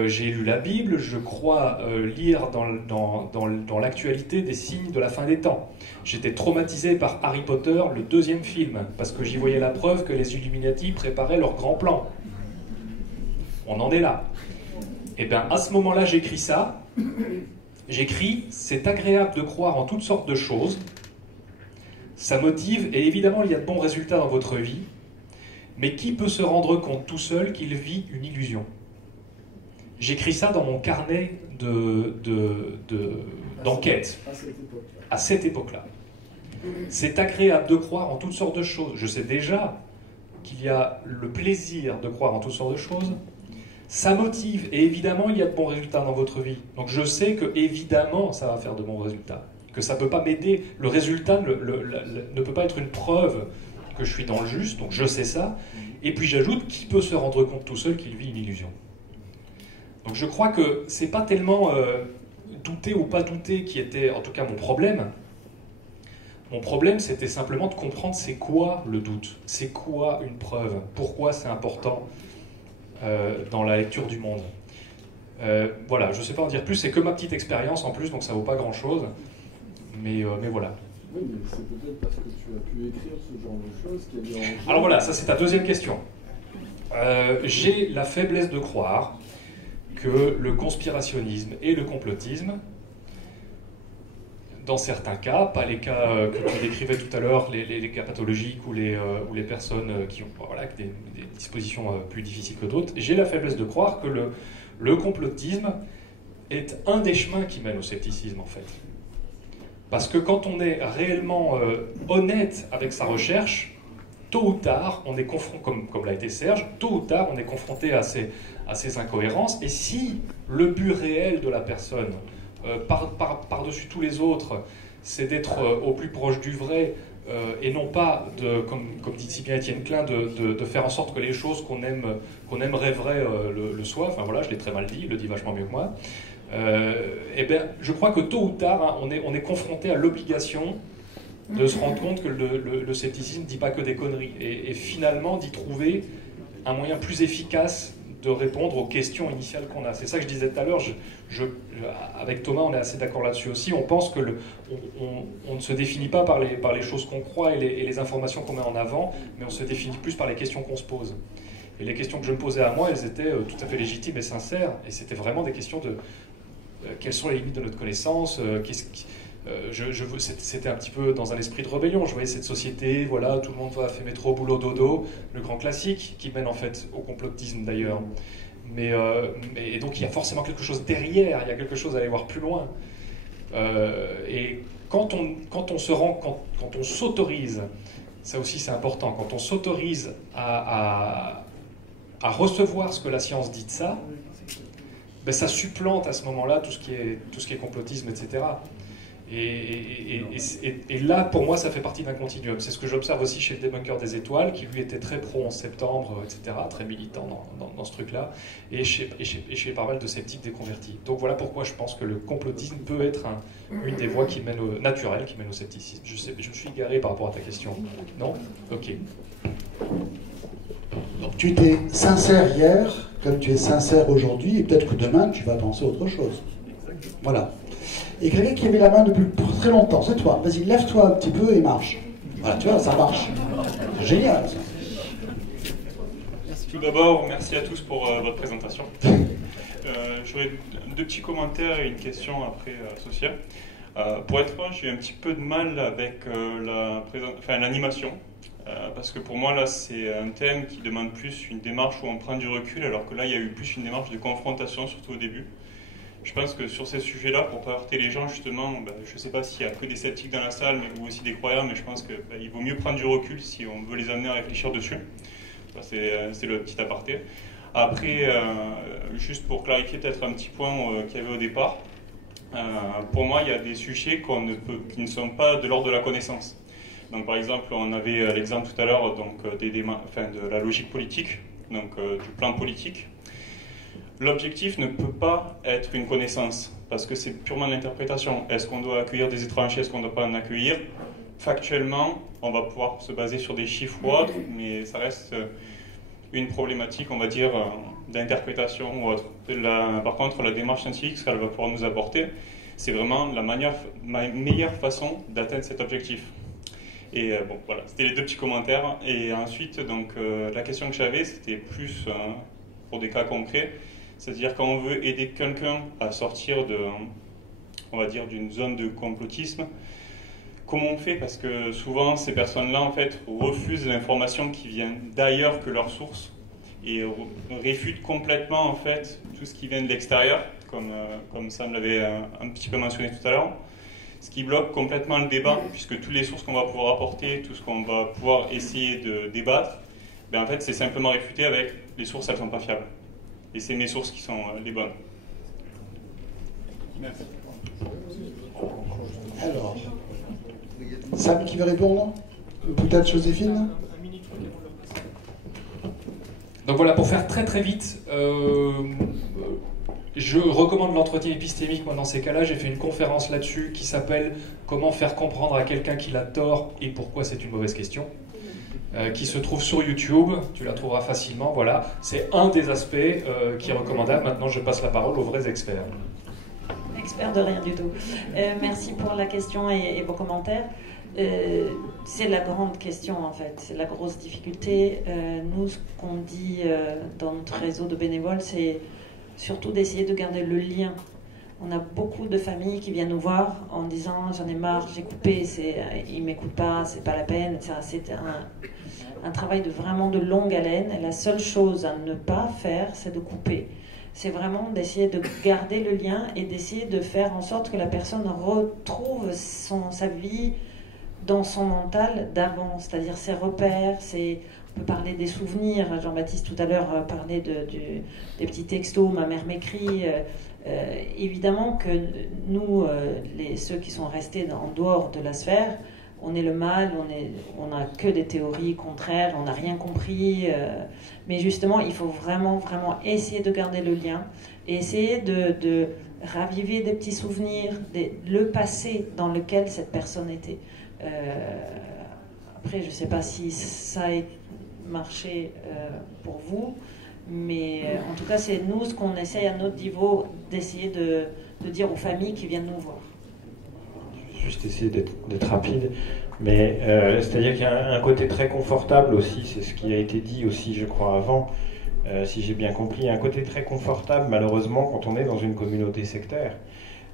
J'ai lu la Bible, je crois lire dans l'actualité des signes de la fin des temps. J'étais traumatisé par Harry Potter, le 2e film, parce que j'y voyais la preuve que les Illuminati préparaient leur grand plan. On en est là. Et bien, à ce moment-là, j'écris ça. J'écris, c'est agréable de croire en toutes sortes de choses. Ça motive, et évidemment, il y a de bons résultats dans votre vie. Mais qui peut se rendre compte tout seul qu'il vit une illusion ? J'écris ça dans mon carnet d'enquête, à cette époque-là. C'est agréable de croire en toutes sortes de choses. Je sais déjà qu'il y a le plaisir de croire en toutes sortes de choses, ça motive, et évidemment, il y a de bons résultats dans votre vie. Donc je sais que, évidemment, ça va faire de bons résultats. Que ça ne peut pas m'aider. Le résultat ne peut pas être une preuve que je suis dans le juste, donc je sais ça. Et puis j'ajoute, qui peut se rendre compte tout seul qu'il vit une illusion? Donc je crois que c'est pas tellement douter ou pas douter qui était, en tout cas, mon problème. Mon problème, c'était simplement de comprendre c'est quoi le doute, c'est quoi une preuve, pourquoi c'est important dans la lecture du monde. Voilà, je ne sais pas en dire plus, c'est que ma petite expérience en plus, donc ça ne vaut pas grand-chose, mais voilà. Oui, mais c'est peut-être parce que tu as pu écrire ce genre de choses qui a mis en jeu. Alors voilà, ça c'est ta deuxième question. J'ai la faiblesse de croire que le conspirationnisme et le complotisme, dans certains cas, pas les cas que tu décrivais tout à l'heure, les cas pathologiques ou les personnes qui ont des dispositions plus difficiles que d'autres, j'ai la faiblesse de croire que le complotisme est un des chemins qui mène au scepticisme, en fait. Parce que quand on est réellement honnête avec sa recherche, tôt ou tard, on est confronté, comme l'a été Serge, tôt ou tard, on est confronté à ces incohérences. Et si le but réel de la personne, par-dessus tous les autres, c'est d'être au plus proche du vrai, et non pas, comme dit si bien Étienne Klein, de faire en sorte que les choses qu'on aimerait vraies le soient, enfin voilà, je l'ai très mal dit, il le dit vachement mieux que moi, eh bien, je crois que tôt ou tard, hein, on est confronté à l'obligation de se rendre compte que le scepticisme ne dit pas que des conneries, et finalement d'y trouver un moyen plus efficace de répondre aux questions initiales qu'on a. C'est ça que je disais tout à l'heure, avec Thomas on est assez d'accord là-dessus aussi, on pense que on ne se définit pas par les choses qu'on croit et les informations qu'on met en avant, mais on se définit plus par les questions qu'on se pose. Et les questions que je me posais à moi, elles étaient tout à fait légitimes et sincères, et c'était vraiment des questions de quelles sont les limites de notre connaissance, c'était un petit peu dans un esprit de rébellion. Je voyais cette société, voilà, tout le monde va faire métro, boulot, dodo, le grand classique qui mène en fait au complotisme d'ailleurs. Et donc il y a forcément quelque chose derrière, il y a quelque chose à aller voir plus loin. Et quand on s'autorise, ça aussi c'est important, quand on s'autorise à recevoir ce que la science dit de ça, ben ça supplante à ce moment-là tout ce qui est complotisme, etc. Et là, pour moi, ça fait partie d'un continuum. C'est ce que j'observe aussi chez le débunker des étoiles, qui lui était très pro en septembre, etc., très militant dans ce truc-là, et chez pas mal de sceptiques déconvertis. Donc voilà pourquoi je pense que le complotisme peut être une des voies naturelles qui mène au scepticisme. Je me suis égaré par rapport à ta question. Non ? Ok. Donc tu étais sincère hier, comme tu es sincère aujourd'hui, et peut-être que demain, tu vas penser autre chose. Voilà. Et quelqu'un qui avait la main depuis très longtemps, c'est toi. Vas-y, lève-toi un petit peu et marche. Voilà, tu vois, ça marche. C'est génial, ça. Tout d'abord, merci à tous pour votre présentation. J'aurais deux petits commentaires et une question après associée. Pour être franc, j'ai eu un petit peu de mal avec l'animation. Parce que pour moi, là, c'est un thème qui demande plus une démarche où on prend du recul, alors que là, il y a eu plus une démarche de confrontation, surtout au début. Je pense que sur ces sujets-là, pour ne pas heurter les gens, justement, je ne sais pas s'il y a que des sceptiques dans la salle, ou aussi des croyants, mais je pense qu'il vaut mieux prendre du recul si on veut les amener à réfléchir dessus. Ça, c'est le petit aparté. Après, juste pour clarifier peut-être un petit point qu'il y avait au départ, pour moi, il y a des sujets qui ne sont pas de l'ordre de la connaissance. Donc, par exemple, on avait l'exemple tout à l'heure de la logique politique, donc du plan politique. L'objectif ne peut pas être une connaissance, parce que c'est purement de l'interprétation. Est-ce qu'on doit accueillir des étrangers, est-ce qu'on ne doit pas en accueillir? Factuellement, on va pouvoir se baser sur des chiffres ou autres, mais ça reste une problématique, on va dire, d'interprétation ou autre. Par contre, la démarche scientifique, ce qu'elle va pouvoir nous apporter, c'est vraiment la meilleure façon d'atteindre cet objectif. Et bon, voilà, c'était les deux petits commentaires. Et ensuite, donc, la question que j'avais, c'était plus pour des cas concrets. C'est-à-dire quand on veut aider quelqu'un à sortir on va dire, d'une zone de complotisme, comment on fait? Parce que souvent, ces personnes-là, en fait, refusent l'information qui vient d'ailleurs que leur source et réfutent complètement, en fait, tout ce qui vient de l'extérieur, comme Sam l'avait un petit peu mentionné tout à l'heure. Ce qui bloque complètement le débat, puisque toutes les sources qu'on va pouvoir apporter, tout ce qu'on va pouvoir essayer de débattre, en fait, c'est simplement réfuté avec les sources, elles ne sont pas fiables. et c'est mes sources qui sont les bonnes. Merci. Alors, Sam qui veut répondre? Peut-être Joséphine? Donc voilà, pour faire très très vite, je recommande l'entretien épistémique. Moi, dans ces cas-là, j'ai fait une conférence là-dessus qui s'appelle « Comment faire comprendre à quelqu'un qu'il a tort et pourquoi c'est une mauvaise question », qui se trouve sur YouTube. Tu la trouveras facilement. Voilà, c'est un des aspects qui est recommandable. Maintenant, je passe la parole aux vrais experts. Expert de rien du tout. Merci pour la question et vos commentaires. C'est la grande question en fait, c'est la grosse difficulté. Nous, ce qu'on dit dans notre réseau de bénévoles, c'est surtout d'essayer de garder le lien. On a beaucoup de familles qui viennent nous voir en disant j'en ai marre, j'ai coupé, ils ne m'écoutent pas, c'est pas la peine. C'est un travail vraiment de longue haleine. Et la seule chose à ne pas faire, c'est de couper. C'est vraiment d'essayer de garder le lien et d'essayer de faire en sorte que la personne retrouve sa vie dans son mental d'avant, c'est-à-dire ses repères, on peut parler des souvenirs. Jean-Baptiste tout à l'heure parlait des petits textos, ma mère m'écrit. Évidemment que nous, ceux qui sont restés en dehors de la sphère, on est le mal, on n'a que des théories contraires, on n'a rien compris. Mais justement, il faut vraiment, vraiment essayer de garder le lien et essayer de raviver des petits souvenirs, le passé dans lequel cette personne était. Après, je ne sais pas si ça a marché pour vous, mais en tout cas, c'est nous ce qu'on essaye à notre niveau d'essayer de dire aux familles qui viennent nous voir. Juste essayer d'être rapide, mais c'est-à-dire qu'il y a un côté très confortable aussi, c'est ce qui a été dit aussi, je crois, avant, si j'ai bien compris, un côté très confortable, malheureusement, quand on est dans une communauté sectaire.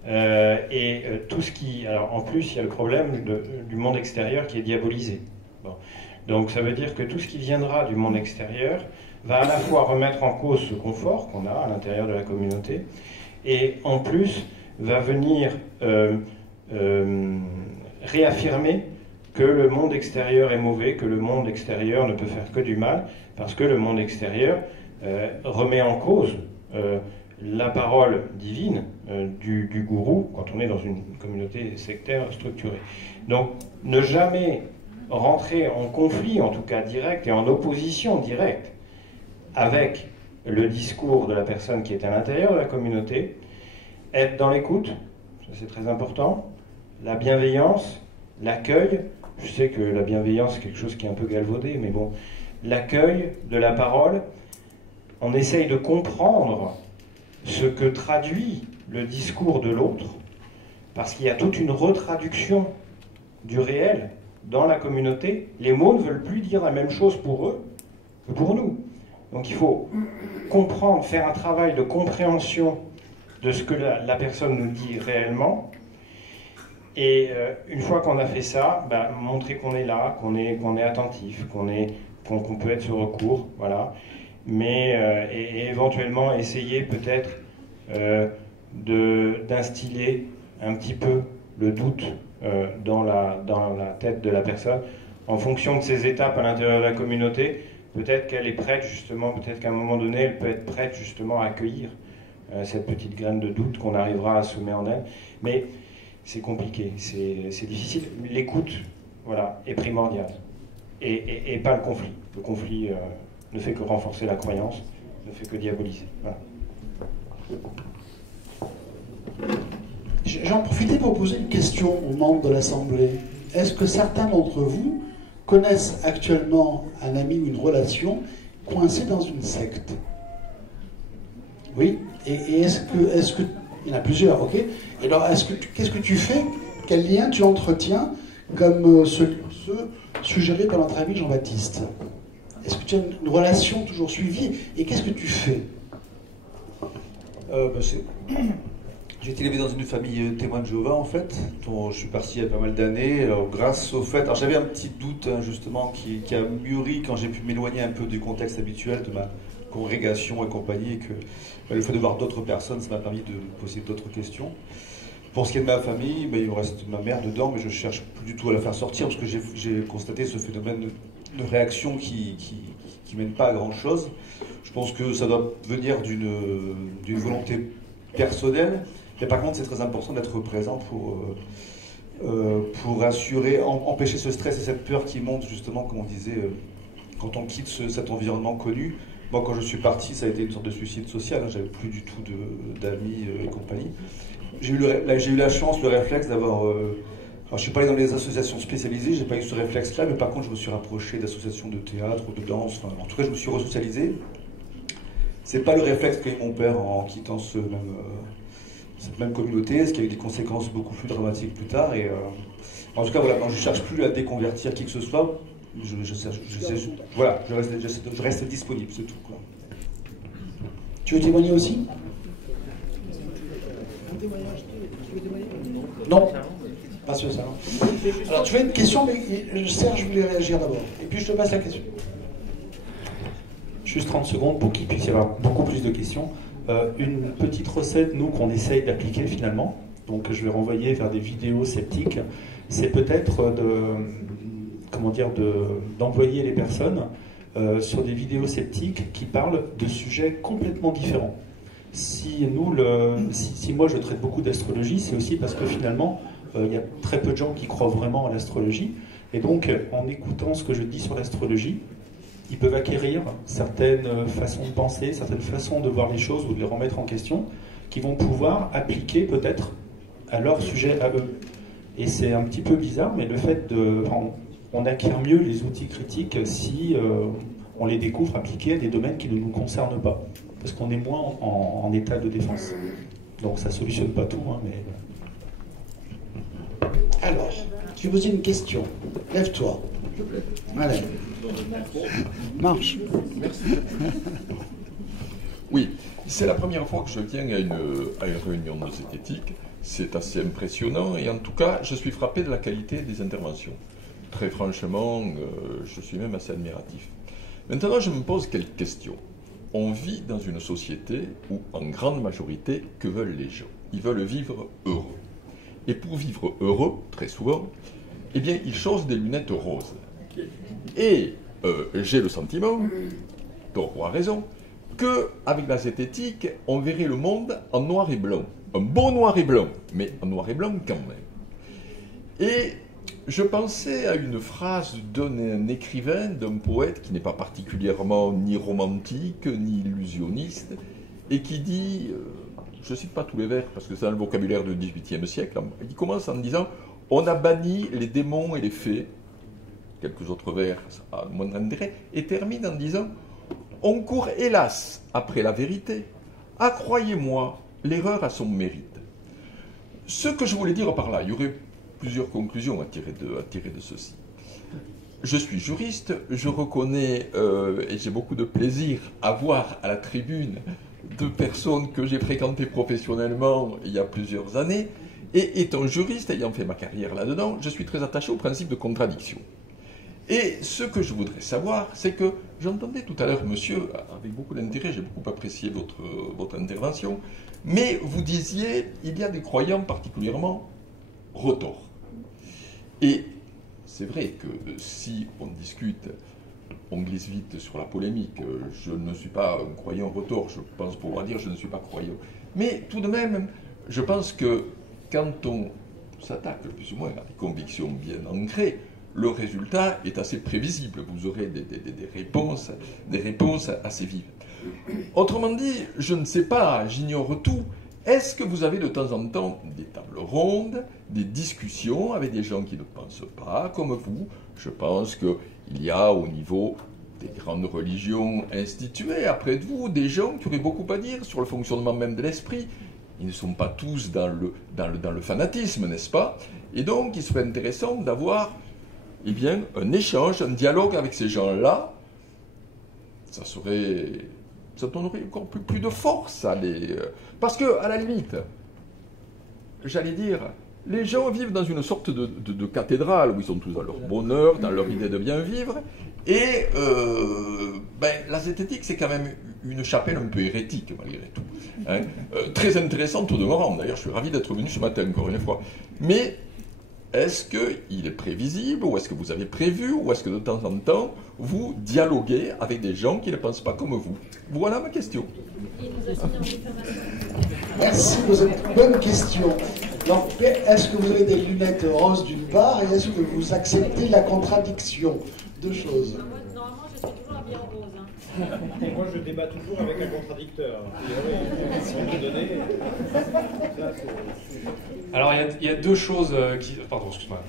Tout ce qui... Alors, en plus, il y a le problème du monde extérieur qui est diabolisé. Bon. Donc, ça veut dire que tout ce qui viendra du monde extérieur va à la fois remettre en cause ce confort qu'on a à l'intérieur de la communauté, et en plus, va venir réaffirmer que le monde extérieur est mauvais, que le monde extérieur ne peut faire que du mal, parce que le monde extérieur remet en cause la parole divine du gourou quand on est dans une communauté sectaire structurée. Donc, ne jamais rentrer en conflit, en tout cas direct, et en opposition directe avec le discours de la personne qui est à l'intérieur de la communauté, être dans l'écoute, ça c'est très important, la bienveillance, l'accueil. Je sais que la bienveillance c'est quelque chose qui est un peu galvaudé, mais bon, l'accueil de la parole, on essaye de comprendre ce que traduit le discours de l'autre, parce qu'il y a toute une retraduction du réel dans la communauté. Les mots ne veulent plus dire la même chose pour eux que pour nous. Donc il faut comprendre, faire un travail de compréhension de ce que la personne nous dit réellement. Et une fois qu'on a fait ça, montrer qu'on est là, qu'on est attentif, qu'on peut être sur recours, voilà. Mais et éventuellement essayer peut-être d'instiller un petit peu le doute dans la tête de la personne en fonction de ses étapes à l'intérieur de la communauté. Peut-être qu'elle est prête justement, peut-être qu'à un moment donné elle peut être prête justement à accueillir cette petite graine de doute qu'on arrivera à semer en elle. Mais c'est compliqué, c'est difficile. L'écoute, voilà, est primordiale et pas le conflit. Le conflit ne fait que renforcer la croyance, ne fait que diaboliser. Voilà. J'en profitais pour poser une question aux membres de l'Assemblée. Est-ce que certains d'entre vous connaissent actuellement un ami ou une relation coincé dans une secte? Oui. Et est-ce que... Il y en a plusieurs, ok. Et alors, qu'est-ce que tu fais? Quel lien tu entretiens comme ceux suggérés par notre ami Jean-Baptiste? Est-ce que tu as une relation toujours suivie? Et qu'est-ce que tu fais? J'ai été élevé dans une famille témoin de Jéhovah, en fait, dont je suis parti il y a pas mal d'années. Alors, grâce au fait... Alors, j'avais un petit doute, hein, justement, qui a mûri quand j'ai pu m'éloigner un peu du contexte habituel de ma congrégation et compagnie, et que le fait de voir d'autres personnes, ça m'a permis de me poser d'autres questions. Pour ce qui est de ma famille, il me reste ma mère dedans, mais je cherche plus du tout à la faire sortir, parce que j'ai constaté ce phénomène réactions qui mènent pas à grand-chose. Je pense que ça doit venir d'une volonté personnelle. Mais par contre, c'est très important d'être présent pour assurer, empêcher ce stress et cette peur qui monte, justement, comme on disait, quand on quitte cet environnement connu. Moi, quand je suis parti, ça a été une sorte de suicide social. J'avais plus du tout d'amis et compagnie. J'ai eu la chance, le réflexe d'avoir... alors, je ne suis pas allé dans les associations spécialisées, je n'ai pas eu ce réflexe-là, mais par contre, je me suis rapproché d'associations de théâtre ou de danse. Enfin, en tout cas, je me suis resocialisé. C'est pas le réflexe qu'a eu mon père en quittant cette même communauté, ce qui a eu des conséquences beaucoup plus dramatiques plus tard. Et, en tout cas, voilà, je ne cherche plus à déconvertir qui que ce soit. Je reste disponible, c'est tout, quoi. Tu veux témoigner aussi? Non, pas sur ça. Alors tu fais une question, mais Serge voulait réagir d'abord. Et puis je te passe la question. Juste 30 secondes pour qu'il puisse y avoir beaucoup plus de questions. Une petite recette, nous, qu'on essaye d'appliquer finalement, donc je vais renvoyer vers des vidéos sceptiques, c'est peut-être d'envoyer les personnes sur des vidéos sceptiques qui parlent de sujets complètement différents. Si moi je traite beaucoup d'astrologie, c'est aussi parce que finalement il y a très peu de gens qui croient vraiment à l'astrologie, et donc en écoutant ce que je dis sur l'astrologie, ils peuvent acquérir certaines façons de penser, certaines façons de voir les choses ou de les remettre en question, qui vont pouvoir appliquer peut-être à leur sujet à eux. Et c'est un petit peu bizarre, mais le fait on acquiert mieux les outils critiques si on les découvre appliqués à des domaines qui ne nous concernent pas. Parce qu'on est moins en état de défense. Donc ça ne solutionne pas tout, hein, mais... Alors, je vais poser une question. Lève-toi. Allez. Marche. Merci. Oui, c'est la première fois que je viens à une réunion de zététique. C'est assez impressionnant et en tout cas, je suis frappé de la qualité des interventions. Très franchement, je suis même assez admiratif. Maintenant, je me pose quelques questions. On vit dans une société où, en grande majorité, que veulent les gens? Ils veulent vivre heureux. Et pour vivre heureux, très souvent, eh bien, ils chaussent des lunettes roses. Et j'ai le sentiment, Toro a raison, qu'avec la zététique, on verrait le monde en noir et blanc. Un beau noir et blanc, mais en noir et blanc quand même. Et je pensais à une phrase d'un écrivain, d'un poète qui n'est pas particulièrement ni romantique, ni illusionniste, et qui dit, je ne cite pas tous les vers parce que c'est dans le vocabulaire du XVIIIe siècle, il commence en disant « On a banni les démons et les fées », quelques autres vers à mon intérêt, et termine en disant « On court hélas après la vérité, ah croyez-moi, l'erreur a son mérite ». Ce que je voulais dire par là, il y aurait plusieurs conclusions à tirer de ceci. Je suis juriste, je reconnais et j'ai beaucoup de plaisir à voir à la tribune de personnes que j'ai fréquentées professionnellement il y a plusieurs années, et étant juriste, ayant fait ma carrière là-dedans, je suis très attaché au principe de contradiction. Et ce que je voudrais savoir, c'est que j'entendais tout à l'heure, monsieur, avec beaucoup d'intérêt, j'ai beaucoup apprécié votre intervention, mais vous disiez, il y a des croyants particulièrement retors. Et c'est vrai que si on discute, on glisse vite sur la polémique, je ne suis pas un croyant retors, je pense pouvoir dire je ne suis pas croyant. Mais tout de même, je pense que quand on s'attaque plus ou moins à des convictions bien ancrées, le résultat est assez prévisible. Vous aurez des réponses assez vives. Autrement dit, je ne sais pas, j'ignore tout. Est-ce que vous avez de temps en temps des tables rondes, des discussions avec des gens qui ne pensent pas comme vous? Je pense qu'il y a au niveau des grandes religions instituées, après vous, des gens qui auraient beaucoup à dire sur le fonctionnement même de l'esprit. Ils ne sont pas tous dans le fanatisme, n'est-ce pas? Et donc, il serait intéressant d'avoir eh bien, un échange, un dialogue avec ces gens-là. Ça donnerait encore plus de force à les... Parce que, à la limite, j'allais dire, les gens vivent dans une sorte de cathédrale où ils sont tous dans leur bonheur, dans leur idée de bien vivre, et la zététique, c'est quand même une chapelle un peu hérétique, malgré tout. Hein. Très intéressante au demeurant, d'ailleurs, je suis ravi d'être venu ce matin, encore une fois. Mais est-ce qu'il est prévisible, ou est-ce que vous avez prévu, ou est-ce que de temps en temps, vous dialoguez avec des gens qui ne pensent pas comme vous? Voilà ma question. Merci pour cette bonne question. Donc, est-ce que vous avez des lunettes roses d'une part, et est-ce que vous acceptez la contradiction? Deux choses. Normalement, je suis toujours habillée en rose. Hein. Et moi, je débat toujours avec un contradicteur. Alors, il y a deux choses qui... Pardon, excuse-moi.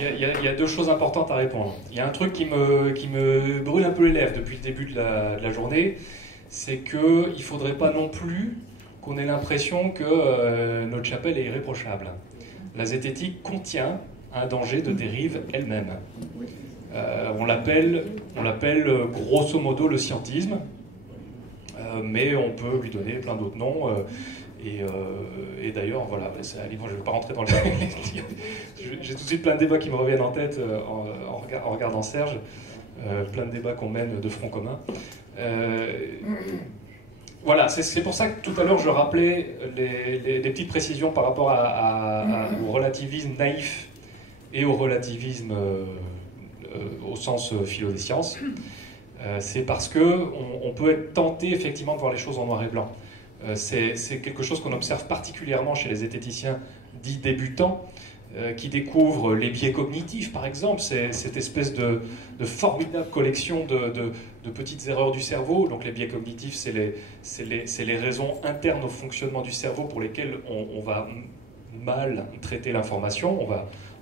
Il y a deux choses importantes à répondre. Il y a un truc qui me brûle un peu les lèvres depuis le début de la journée, c'est qu'il ne faudrait pas non plus qu'on ait l'impression que notre chapelle est irréprochable. La zététique contient un danger de dérive elle-même. On l'appelle grosso modo le scientisme, mais on peut lui donner plein d'autres noms. Et d'ailleurs, voilà, je ne vais pas rentrer dans les... J'ai tout de suite plein de débats qui me reviennent en tête en regardant Serge, plein de débats qu'on mène de front commun. Voilà, c'est pour ça que tout à l'heure je rappelais les petites précisions par rapport au relativisme naïf et au relativisme au sens philo des sciences. C'est parce qu'on peut être tenté effectivement de voir les choses en noir et blanc. C'est quelque chose qu'on observe particulièrement chez les zététiciens dits débutants, qui découvrent les biais cognitifs, par exemple, cette espèce de formidable collection de petites erreurs du cerveau. Donc les biais cognitifs, c'est les raisons internes au fonctionnement du cerveau pour lesquelles on va mal traiter l'information.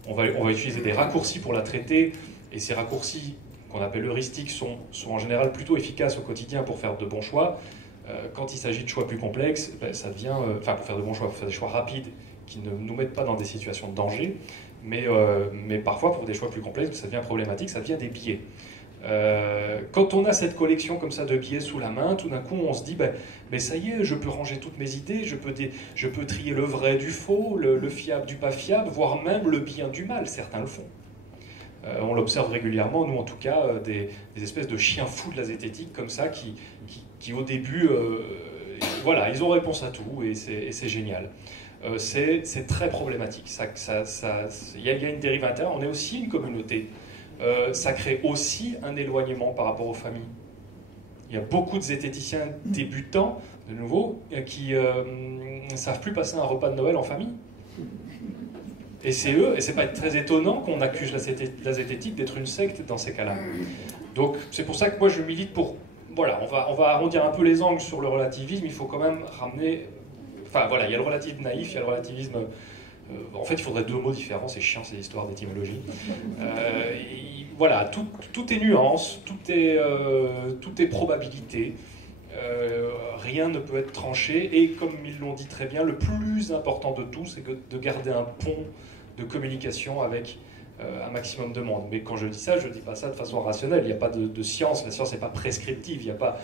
On va utiliser des raccourcis pour la traiter, et ces raccourcis, qu'on appelle heuristiques, sont en général plutôt efficaces au quotidien pour faire de bons choix. Quand il s'agit de choix plus complexes, ça devient, pour faire de bons choix, pour faire des choix rapides qui ne nous mettent pas dans des situations de danger, mais parfois pour des choix plus complexes, ça devient problématique, ça devient des biais. Quand on a cette collection comme ça de biais sous la main, tout d'un coup on se dit, mais ça y est, je peux ranger toutes mes idées, je peux trier le vrai du faux, le fiable du pas fiable, voire même le bien du mal, certains le font. On l'observe régulièrement, nous en tout cas, des espèces de chiens fous de la zététique comme ça, qui au début, voilà, ils ont réponse à tout, et c'est génial. C'est très problématique. Il y a une dérive interne, on est aussi une communauté. Ça crée aussi un éloignement par rapport aux familles. Il y a beaucoup de zététiciens débutants, de nouveau, qui ne savent plus passer un repas de Noël en famille. Et c'est eux, et c'est pas très étonnant qu'on accuse la zététique d'être une secte dans ces cas-là. Donc c'est pour ça que moi je milite pour... Voilà, on va arrondir un peu les angles sur le relativisme, il faut quand même ramener... Enfin voilà, il y a le relativisme naïf, il y a le relativisme... en fait, il faudrait deux mots différents, c'est chiant ces histoires d'étymologie. Voilà, tout est nuance, tout est probabilité. Rien ne peut être tranché, et comme ils l'ont dit très bien, le plus important de tout, c'est de garder un pont de communication avec un maximum de monde. Mais quand je dis ça, je ne dis pas ça de façon rationnelle. Il n'y a pas de science, la science n'est pas prescriptive, il n'y a pas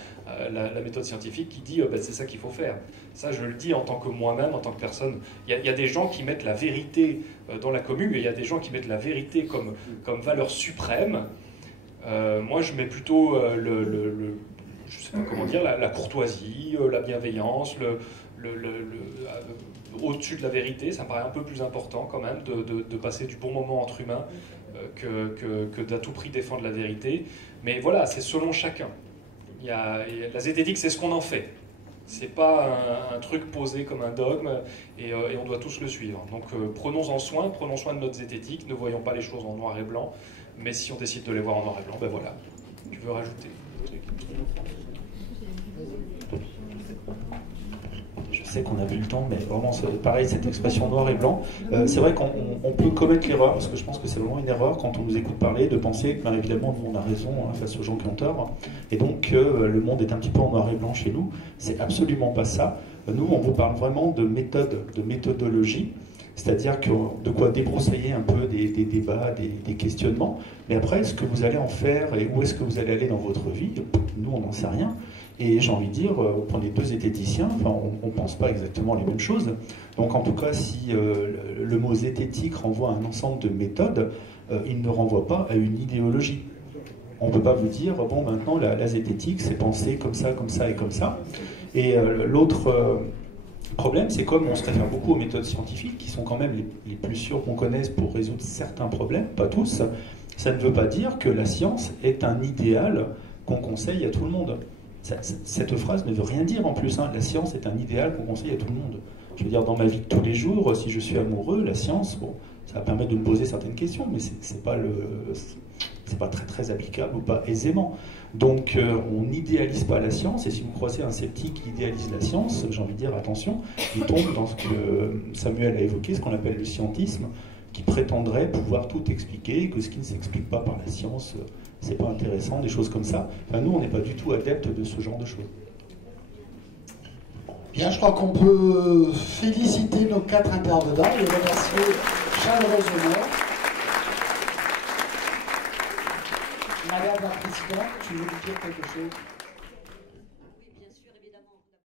la méthode scientifique qui dit c'est ça qu'il faut faire. Ça, je le dis en tant que moi-même, en tant que personne. Il y a des gens qui mettent la vérité dans la commune, et il y a des gens qui mettent la vérité comme valeur suprême. Moi, je mets plutôt je sais pas comment dire, la courtoisie, la bienveillance, au-dessus de la vérité. Ça me paraît un peu plus important quand même de passer du bon moment entre humains que d'à tout prix défendre la vérité. Mais voilà, c'est selon chacun. La zététique, c'est ce qu'on en fait. C'est pas un truc posé comme un dogme, et on doit tous le suivre. Donc prenons soin de notre zététique, ne voyons pas les choses en noir et blanc, mais si on décide de les voir en noir et blanc, ben voilà. Tu veux rajouter ? Je sais qu'on a vu le temps, mais vraiment, c'est pareil, cette expression noir et blanc, c'est vrai qu'on peut commettre l'erreur, parce que je pense que c'est vraiment une erreur quand on nous écoute parler, de penser que, évidemment, nous, on a raison face aux gens qui ont tort, et donc le monde est un petit peu en noir et blanc chez nous. C'est absolument pas ça. Nous, on vous parle vraiment de méthode, de méthodologie, c'est-à-dire de quoi débroussailler un peu des débats, des questionnements, mais après, ce que vous allez en faire et où est-ce que vous allez aller dans votre vie, nous, on n'en sait rien. Et j'ai envie de dire, vous prenez deux zététiciens, on ne pense pas exactement les mêmes choses. Donc en tout cas, si le mot zététique renvoie à un ensemble de méthodes, il ne renvoie pas à une idéologie. On ne peut pas vous dire, bon, maintenant, la zététique, c'est penser comme ça et comme ça. Et l'autre Le problème, c'est comme on se réfère beaucoup aux méthodes scientifiques, qui sont quand même les plus sûres qu'on connaisse pour résoudre certains problèmes, pas tous, ça ne veut pas dire que la science est un idéal qu'on conseille à tout le monde. Cette phrase ne veut rien dire en plus. Hein. La science est un idéal qu'on conseille à tout le monde. Je veux dire, dans ma vie de tous les jours, si je suis amoureux, la science, bon, ça va permettre de me poser certaines questions, mais c'est pas très très applicable ou pas aisément. Donc on n'idéalise pas la science, et si vous croisez un sceptique qui idéalise la science, j'ai envie de dire attention, il tombe dans ce que Samuel a évoqué, ce qu'on appelle le scientisme, qui prétendrait pouvoir tout expliquer, que ce qui ne s'explique pas par la science, c'est pas intéressant, des choses comme ça. Enfin, nous, on n'est pas du tout adeptes de ce genre de choses. Bien, je crois qu'on peut féliciter nos 4 intervenants et les remercier chaleureusement. Madame la Présidente, tu veux nous dire quelque chose ?